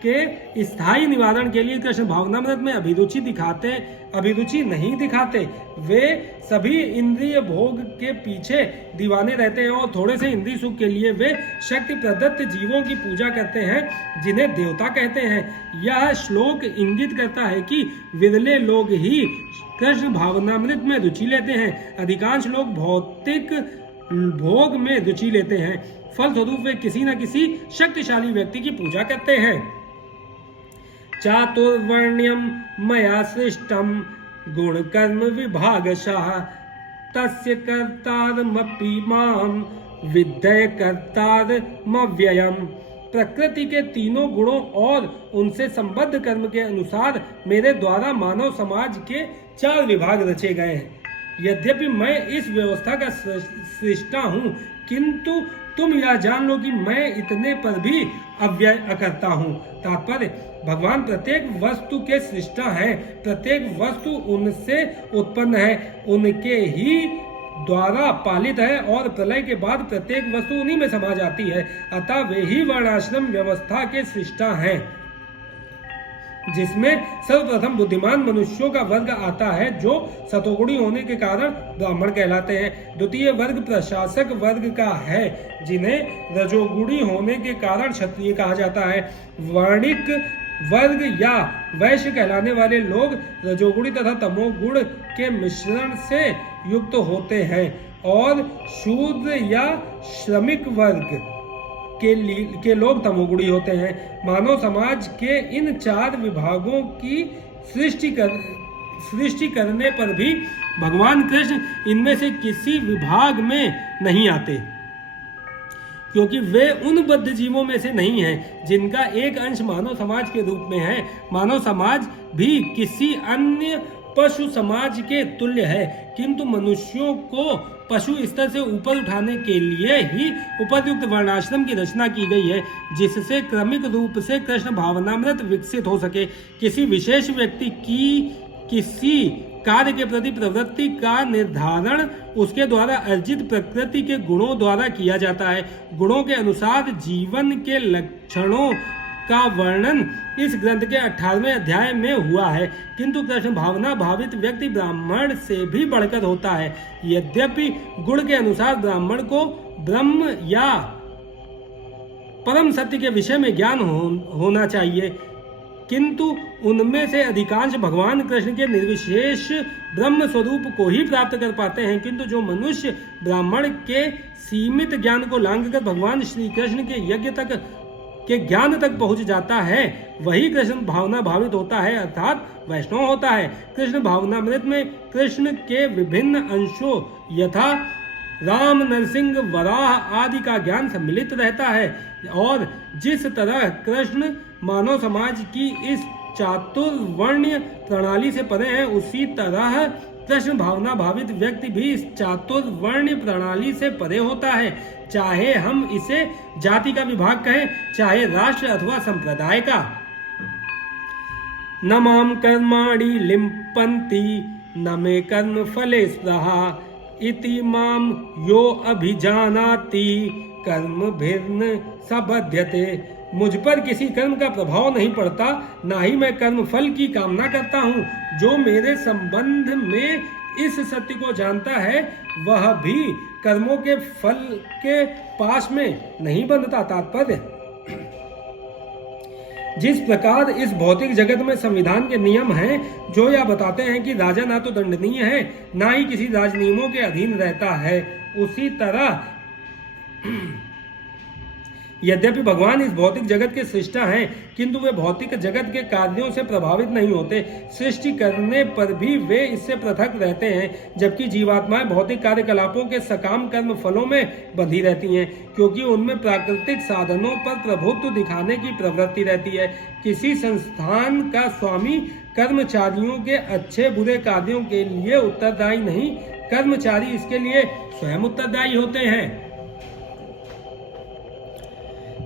के स्थायी निवारण के लिए कृष्ण भावनामृत में अभिरुचि नहीं दिखाते। वे सभी इंद्रिय भोग के पीछे दीवाने रहते हैं और थोड़े से इंद्रिय सुख के लिए वे शक्ति प्रदत्त जीवों की पूजा करते हैं जिन्हें देवता कहते हैं। यह श्लोक इंगित करता है कि विरले लोग ही कृष्ण भावनामृत में रुचि लेते हैं। अधिकांश लोग भौतिक भोग में रुचि लेते हैं। फलस्वरूप वे किसी न किसी शक्तिशाली व्यक्ति की पूजा करते हैं। चातुर्वर्ण्यम मया सृष्टम गुण कर्म विभागशः तस्य कर्तारमपि माम विद्य कर्तारमव्ययम्। प्रकृति के तीनों गुणों और उनसे संबद्ध कर्म के अनुसार मेरे द्वारा मानव समाज के 4 विभाग रचे गए हैं। यद्यपि मैं इस व्यवस्था का सृष्टा हूँ, किंतु तुम यह जान लो कि मैं इतने पर भी अव्यय अकर्ता हूँ। तात्पर्य, भगवान प्रत्येक वस्तु के सृष्टा हैं। प्रत्येक वस्तु उनसे उत्पन्न है, उनके ही द्वारा पालित है और प्रलय के बाद प्रत्येक वस्तु उन्हीं में समा जाती है। अतः वे ही वर्णाश्रम व्यवस्था के सृष्टा हैं, जिसमें सर्वप्रथम बुद्धिमान मनुष्यों का वर्ग आता है जो सतोगुणी होने के कारण ब्राह्मण कहलाते हैं। द्वितीय वर्ग प्रशासक वर्ग का है, जिन्हें रजोगुणी होने के कारण क्षत्रिय कहा जाता है। वर्णिक वर्ग या वैश्य कहलाने वाले लोग रजोगुणी तथा तमोगुण के मिश्रण से युक्त होते हैं। और शूद्र या श्रमिक वर्ग के लोग तमोगुणी होते हैं। मानव समाज के इन 4 विभागों की सृष्टि करने पर भी भगवान कृष्ण इनमें से किसी विभाग में नहीं आते, क्योंकि वे उन बद्ध जीवों में से नहीं हैं जिनका एक अंश मानव समाज के रूप में है। मानव समाज भी किसी अन्य पशु समाज के तुल्य है, किंतु मनुष्यों को पशु स्तर से ऊपर उठाने के लिए ही उपयुक्त वर्णाश्रम की रचना की गई है, जिससे क्रमिक रूप से कृष्ण भावनामृत विकसित हो सके। किसी विशेष व्यक्ति की किसी कार्य के प्रति प्रवृत्ति का निर्धारण उसके द्वारा अर्जित प्रकृति के गुणों द्वारा किया जाता है। गुणों के अनुसार जीवन के लक्षणों का वर्णन इस ग्रंथ के 18वें अध्याय में हुआ है, किंतु कृष्ण भावना भावित व्यक्ति ब्राह्मण से भी बढ़कर होता है। यद्यपि गुण के अनुसार ब्राह्मण को ब्रह्म या परम सत्य के विषय में ज्ञान होना चाहिए, किंतु उनमें से अधिकांश भगवान कृष्ण के निर्विशेष ब्रह्म स्वरूप को ही प्राप्त कर पाते हैं। किंतु जो मनुष्य ब्राह्मण के सीमित ज्ञान को लांघकर भगवान श्री कृष्ण के यज्ञ तक के ज्ञान तक पहुंच जाता है, वही कृष्ण भावना भावित होता है, अर्थात वैष्णव होता है। कृष्ण भावनामृत में कृष्ण के विभिन्न अंशों यथा राम, नरसिंह, वराह आदि का ज्ञान सम्मिलित रहता है। और जिस तरह कृष्ण मानव समाज की इस चातुर्वर्ण्य प्रणाली से परे है, उसी तरह कृष्ण भावना भावित व्यक्ति भी इस चातुर्वर्ण्य प्रणाली से परे होता है। चाहे हम इसे जाति का विभाग कहें, चाहे राष्ट्र अथवा संप्रदाय का। न माम कर्माणि लिम्पन्ति न मे कर्म फले स्पृहा इति माम यो अभिजानाति कर्म भिन्न सबध्यते। मुझ पर किसी कर्म का प्रभाव नहीं पड़ता, ना ही मैं कर्म फल की कामना करता हूँ। जो मेरे संबंध में इस सत्य को जानता है, वह भी कर्मों के फल के पास में नहीं बंधता। तात्पर्य, जिस प्रकार इस भौतिक जगत में संविधान के नियम हैं, जो यह बताते हैं कि राजा ना तो दंडनीय है, ना ही किसी राज नियमों के अधीन रहता है, उसी तरह यद्यपि भगवान इस भौतिक जगत के सृष्टा हैं, किंतु वे भौतिक जगत के कार्यों से प्रभावित नहीं होते। सृष्टि करने पर भी वे इससे पृथक रहते हैं, जबकि जीवात्माएं भौतिक कार्यकलापों के सकाम कर्म फलों में बंधी रहती हैं, क्योंकि उनमें प्राकृतिक साधनों पर प्रभुत्व दिखाने की प्रवृत्ति रहती है। किसी संस्थान का स्वामी कर्मचारियों के अच्छे बुरे कार्यों के लिए उत्तरदायी नहीं, कर्मचारी इसके लिए स्वयं उत्तरदायी होते हैं।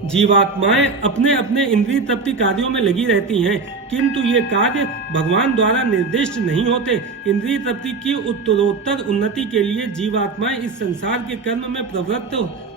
जीवात्माएं अपने अपने इंद्रिय तृप्ति कार्यों में लगी रहती हैं, किंतु ये कार्य भगवान द्वारा निर्दिष्ट नहीं होते। इंद्रिय तृप्ति की उत्तरोत्तर उन्नति के लिए जीवात्माएं इस संसार के कर्म में प्रवृत्त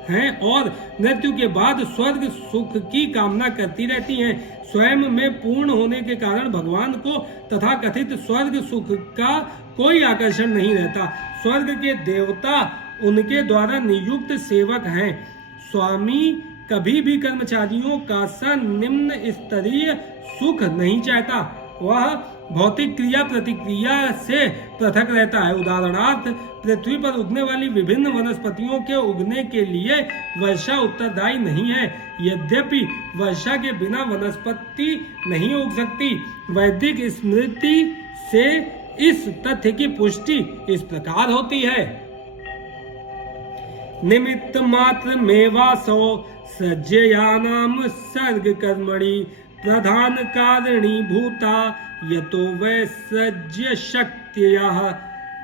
हैं और मृत्यु के बाद स्वर्ग सुख की कामना करती रहती हैं। स्वयं में पूर्ण होने के कारण भगवान को तथाकथित स्वर्ग सुख का कोई आकर्षण नहीं रहता। स्वर्ग के देवता उनके द्वारा नियुक्त सेवक हैं। स्वामी कभी भी कर्मचारियों का सा निम्न स्तरीय सुख नहीं चाहता। वह भौतिक क्रिया प्रतिक्रिया से पृथक रहता है। उदाहरणार्थ, पृथ्वी पर उगने वाली विभिन्न वनस्पतियों के उगने के लिए वर्षा उत्तरदायी नहीं है। यद्यपि वर्षा के बिना वनस्पति नहीं उग सकती। वैदिक स्मृति से इस तथ्य की पुष्टि इस प्रकार होती है। निमित्त मात्र मेवासो सज्जयानाम सर्ग कर्मणि प्रधान कारिणी भूता यतो वै सज्ज शक्तियः।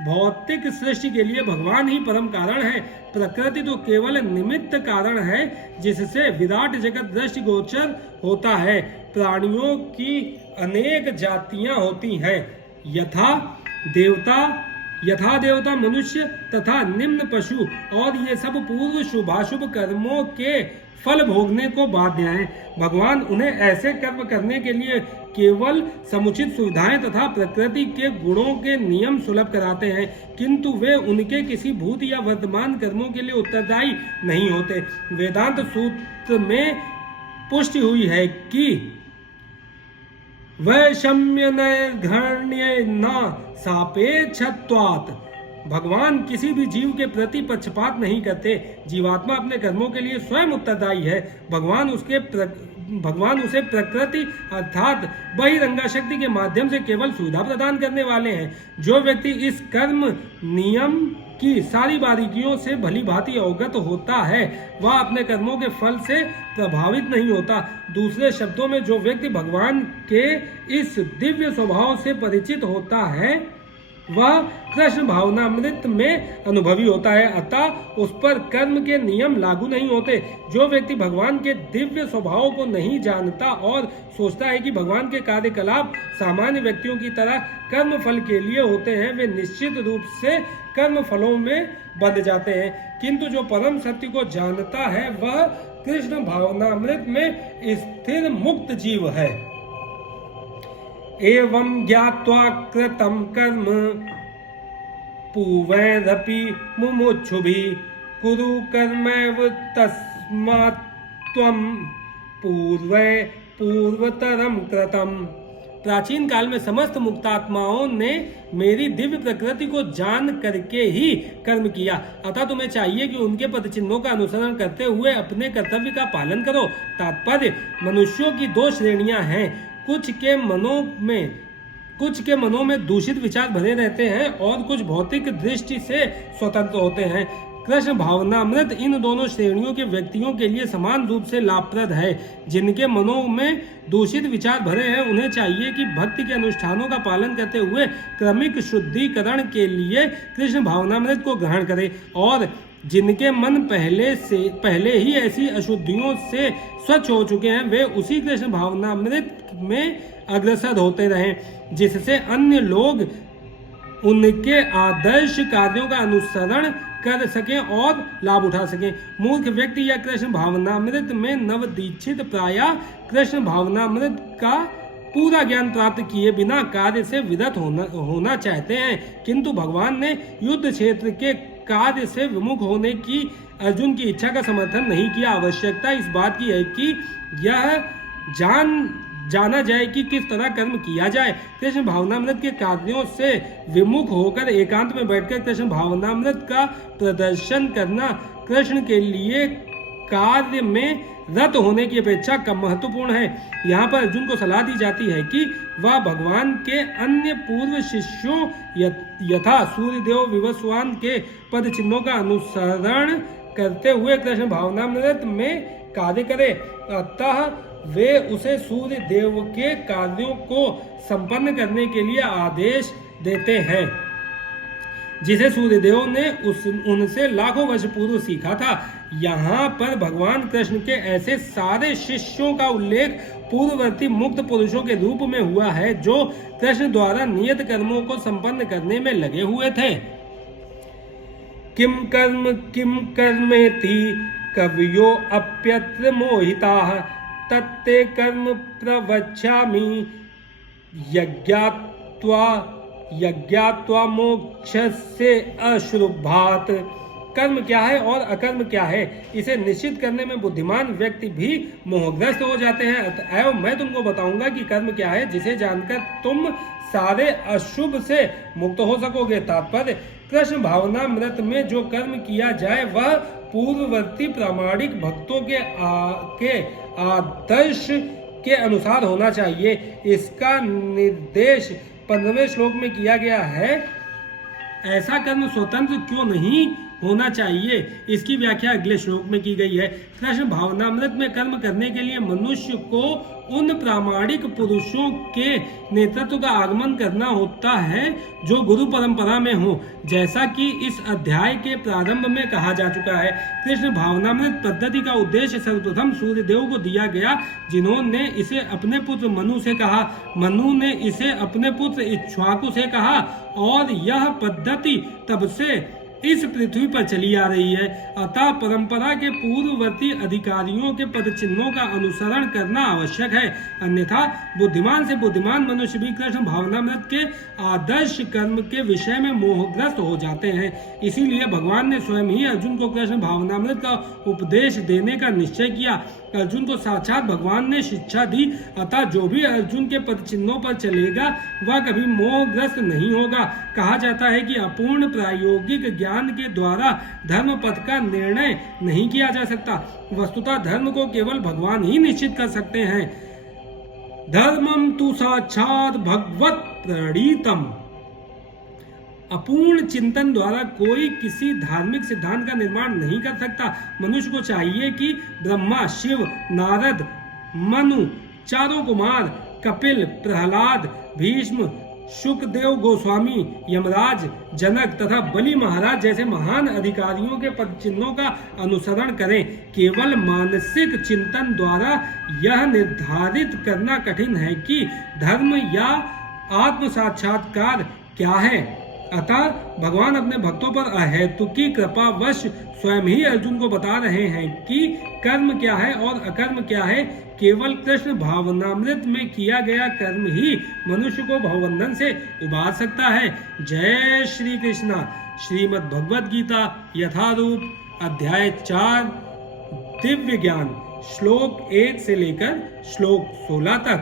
भौतिक सृष्टि के लिए भगवान ही परम कारण है। प्रकृति तो केवल निमित्त कारण है जिससे विराट जगत दृष्टि गोचर होता है। प्राणियों की अनेक जातियां होती हैं, यथा देवता मनुष्य तथा निम्न पशु, और ये सब पूर्व शुभाशुभ कर्मों के फल भोगने को बाध्य हैं। भगवान उन्हें ऐसे कर्म करने के लिए केवल समुचित सुविधाएं तथा प्रकृति के गुणों के नियम सुलभ कराते हैं, किंतु वे उनके किसी भूत या वर्तमान कर्मों के लिए उत्तरदायी नहीं होते। वेदांत सूत्र में पुष्टि हुई है कि वैषम्य नैर्घण्य न सापेक्षत्वात्। भगवान किसी भी जीव के प्रति पक्षपात नहीं करते। जीवात्मा अपने कर्मों के लिए स्वयं उत्तरदायी है। भगवान उसे प्रकृति अर्थात बहिरंगा शक्ति के माध्यम से केवल सुविधा प्रदान करने वाले हैं। जो व्यक्ति इस कर्म नियम की सारी बारीकियों से भली भांति अवगत होता है, वह अपने कर्मों के फल से प्रभावित नहीं होता। दूसरे शब्दों में, जो व्यक्ति भगवान के इस दिव्य स्वभाव से परिचित होता है, वह कृष्ण भावनामृत में अनुभवी होता है, अतः उस पर कर्म के नियम लागू नहीं होते। जो व्यक्ति भगवान के दिव्य स्वभाव को नहीं जानता और सोचता है कि भगवान के कार्यकलाप सामान्य व्यक्तियों की तरह कर्म फल के लिए होते हैं, वे निश्चित रूप से कर्म फलों में बंध जाते हैं। किंतु जो परम सत्य को जानता है, वह कृष्ण भावनामृत में स्थिर मुक्त जीव है। एवं ज्ञात्वा कृतं कर्म पूर्वैरपि मुमुक्षुभिः कुरु कर्मैव तस्मात् त्वं पूर्वतरम कृतम्। प्राचीन काल में समस्त मुक्तात्माओं ने मेरी दिव्य प्रकृति को जान करके ही कर्म किया, अतः तुम्हें चाहिए कि उनके पद चिन्हों का अनुसरण करते हुए अपने कर्तव्य का पालन करो। तात्पर्य, मनुष्यों की दो श्रेणियां हैं। कुछ के मनों में दूषित विचार भरे रहते हैं और कुछ भौतिक दृष्टि से स्वतंत्र होते हैं। कृष्ण भावनामृत इन दोनों श्रेणियों के व्यक्तियों के लिए समान रूप से लाभप्रद है। जिनके मनों में दूषित विचार भरे हैं, उन्हें चाहिए कि भक्ति के अनुष्ठानों का पालन करते हुए क्रमिक शुद्धिकरण के लिए कृष्ण भावनामृत को ग्रहण करें, और जिनके मन पहले ही ऐसी अशुद्धियों से स्वच्छ हो चुके हैं, वे उसी कृष्ण भावनामृत में अग्रसर होते रहें, जिससे अन्य लोग उनके आदर्श कार्यों का अनुसरण कर सकें और लाभ उठा सकें। मूर्ख व्यक्ति या कृष्ण भावनामृत में नवदीक्षित प्रायः कृष्ण भावनामृत का पूरा ज्ञान प्राप्त किए बिना कार्य से विरत होना चाहते हैं, किंतु भगवान ने युद्ध क्षेत्र के कार्य से विमुख होने की अर्जुन की इच्छा का समर्थन नहीं किया। आवश्यकता इस बात की है कि यह जाना जाए कि किस तरह कर्म किया जाए। कृष्ण भावनामृत के कार्यों से विमुख होकर एकांत में बैठकर कृष्ण भावनामृत का प्रदर्शन करना कृष्ण के लिए कार्य में रत होने की अपेक्षा कम महत्वपूर्ण है। यहाँ पर अर्जुन को सलाह दी जाती है कि वह भगवान के अन्य पूर्व शिष्यों यथा सूर्यदेव विवस्वान के पद चिन्हों का अनुसरण करते हुए कृष्ण भावनामृत में कार्य करे। अतः वे उसे सूर्य देव के कार्यों को संपन्न करने के लिए आदेश देते हैं, जिसे सूर्यदेव ने उनसे लाखों वर्ष पूर्व सीखा था। यहाँ पर भगवान कृष्ण के ऐसे सारे शिष्यों का उल्लेख पूर्ववर्ती मुक्त पुरुषों के रूप में हुआ है, जो कृष्ण द्वारा नियत कर्मों को संपन्न करने में लगे हुए थे। किम कर्मेति कवयो अप्यत्र मोहिताः तत्ते कर्म प्रवक्ष्यामि यज्ञात्वा मोक्षस्य अशुभात्। कर्म क्या है और अकर्म क्या है, इसे निश्चित करने में बुद्धिमान व्यक्ति भी मोहग्रस्त हो जाते हैं। अतएव मैं तुमको बताऊंगा कि कर्म क्या है, जिसे जानकर तुम सारे अशुभ से मुक्त हो सकोगे। तात्पर्य, कृष्ण भावनामृत में जो कर्म किया जाए वह पूर्ववर्ती प्रामाणिक भक्तों के आदर्श के अनुसार होना चाहिए। इसका निर्देश 15वें श्लोक में किया गया है। ऐसा कर्म स्वतंत्र क्यों नहीं होना चाहिए, इसकी व्याख्या अगले श्लोक में की गई है। कृष्ण भावनामृत में कर्म करने के लिए मनुष्य को उन प्रामाणिक पुरुषों के नेतृत्व का आगमन करना होता है जो गुरु परंपरा में हो, जैसा कि इस अध्याय के प्रारंभ में कहा जा चुका है। कृष्ण भावनामृत पद्धति का उद्देश्य सर्वप्रथम सूर्यदेव को दिया गया, जिन्होंने इसे अपने पुत्र मनु से कहा। मनु ने इसे अपने पुत्र इक्ष्वाकु से कहा और यह पद्धति तब से इस पृथ्वी पर चली आ रही है। अतः परंपरा के पूर्ववर्ती अधिकारियों के पद चिन्हों का अनुसरण करना आवश्यक है, अन्यथा बुद्धिमान से बुद्धिमान मनुष्य भी कृष्ण भावनामृत के आदर्श कर्म के विषय में मोहग्रस्त हो जाते हैं। इसीलिए भगवान ने स्वयं ही अर्जुन को कृष्ण भावनामृत का उपदेश देने का निश्चय किया। अर्जुन को साक्षात भगवान ने शिक्षा दी, अतः जो भी अर्जुन के पद चिन्हों पर चलेगा वह कभी मोहग्रस्त नहीं होगा। कहा जाता है कि अपूर्ण प्रायोगिक ज्ञान के द्वारा धर्म पथ का निर्णय नहीं किया जा सकता। वस्तुतः धर्म को केवल भगवान ही निश्चित कर सकते हैं। धर्मम तु साक्षात भगवत प्रणीतम। अपूर्ण चिंतन द्वारा कोई किसी धार्मिक सिद्धांत का निर्माण नहीं कर सकता। मनुष्य को चाहिए कि ब्रह्मा, शिव, नारद, मनु, चारों कुमार, कपिल, प्रहलाद, भीष्म, शुकदेव गोस्वामी, यमराज, जनक तथा बलि महाराज जैसे महान अधिकारियों के पद चिन्हों का अनुसरण करें। केवल मानसिक चिंतन द्वारा यह निर्धारित करना कठिन है कि धर्म या आत्म साक्षात्कार क्या है। अतः भगवान अपने भक्तों पर अहेतुकी कृपावश स्वयं ही अर्जुन को बता रहे हैं कि कर्म क्या है और अकर्म क्या है। केवल कृष्ण भावनामृत में किया गया कर्म ही मनुष्य को भवबंधन से उबार सकता है। जय श्री कृष्णा। श्रीमद् भगवद गीता यथारूप अध्याय 4 दिव्य ज्ञान श्लोक 1 से लेकर श्लोक 16 तक।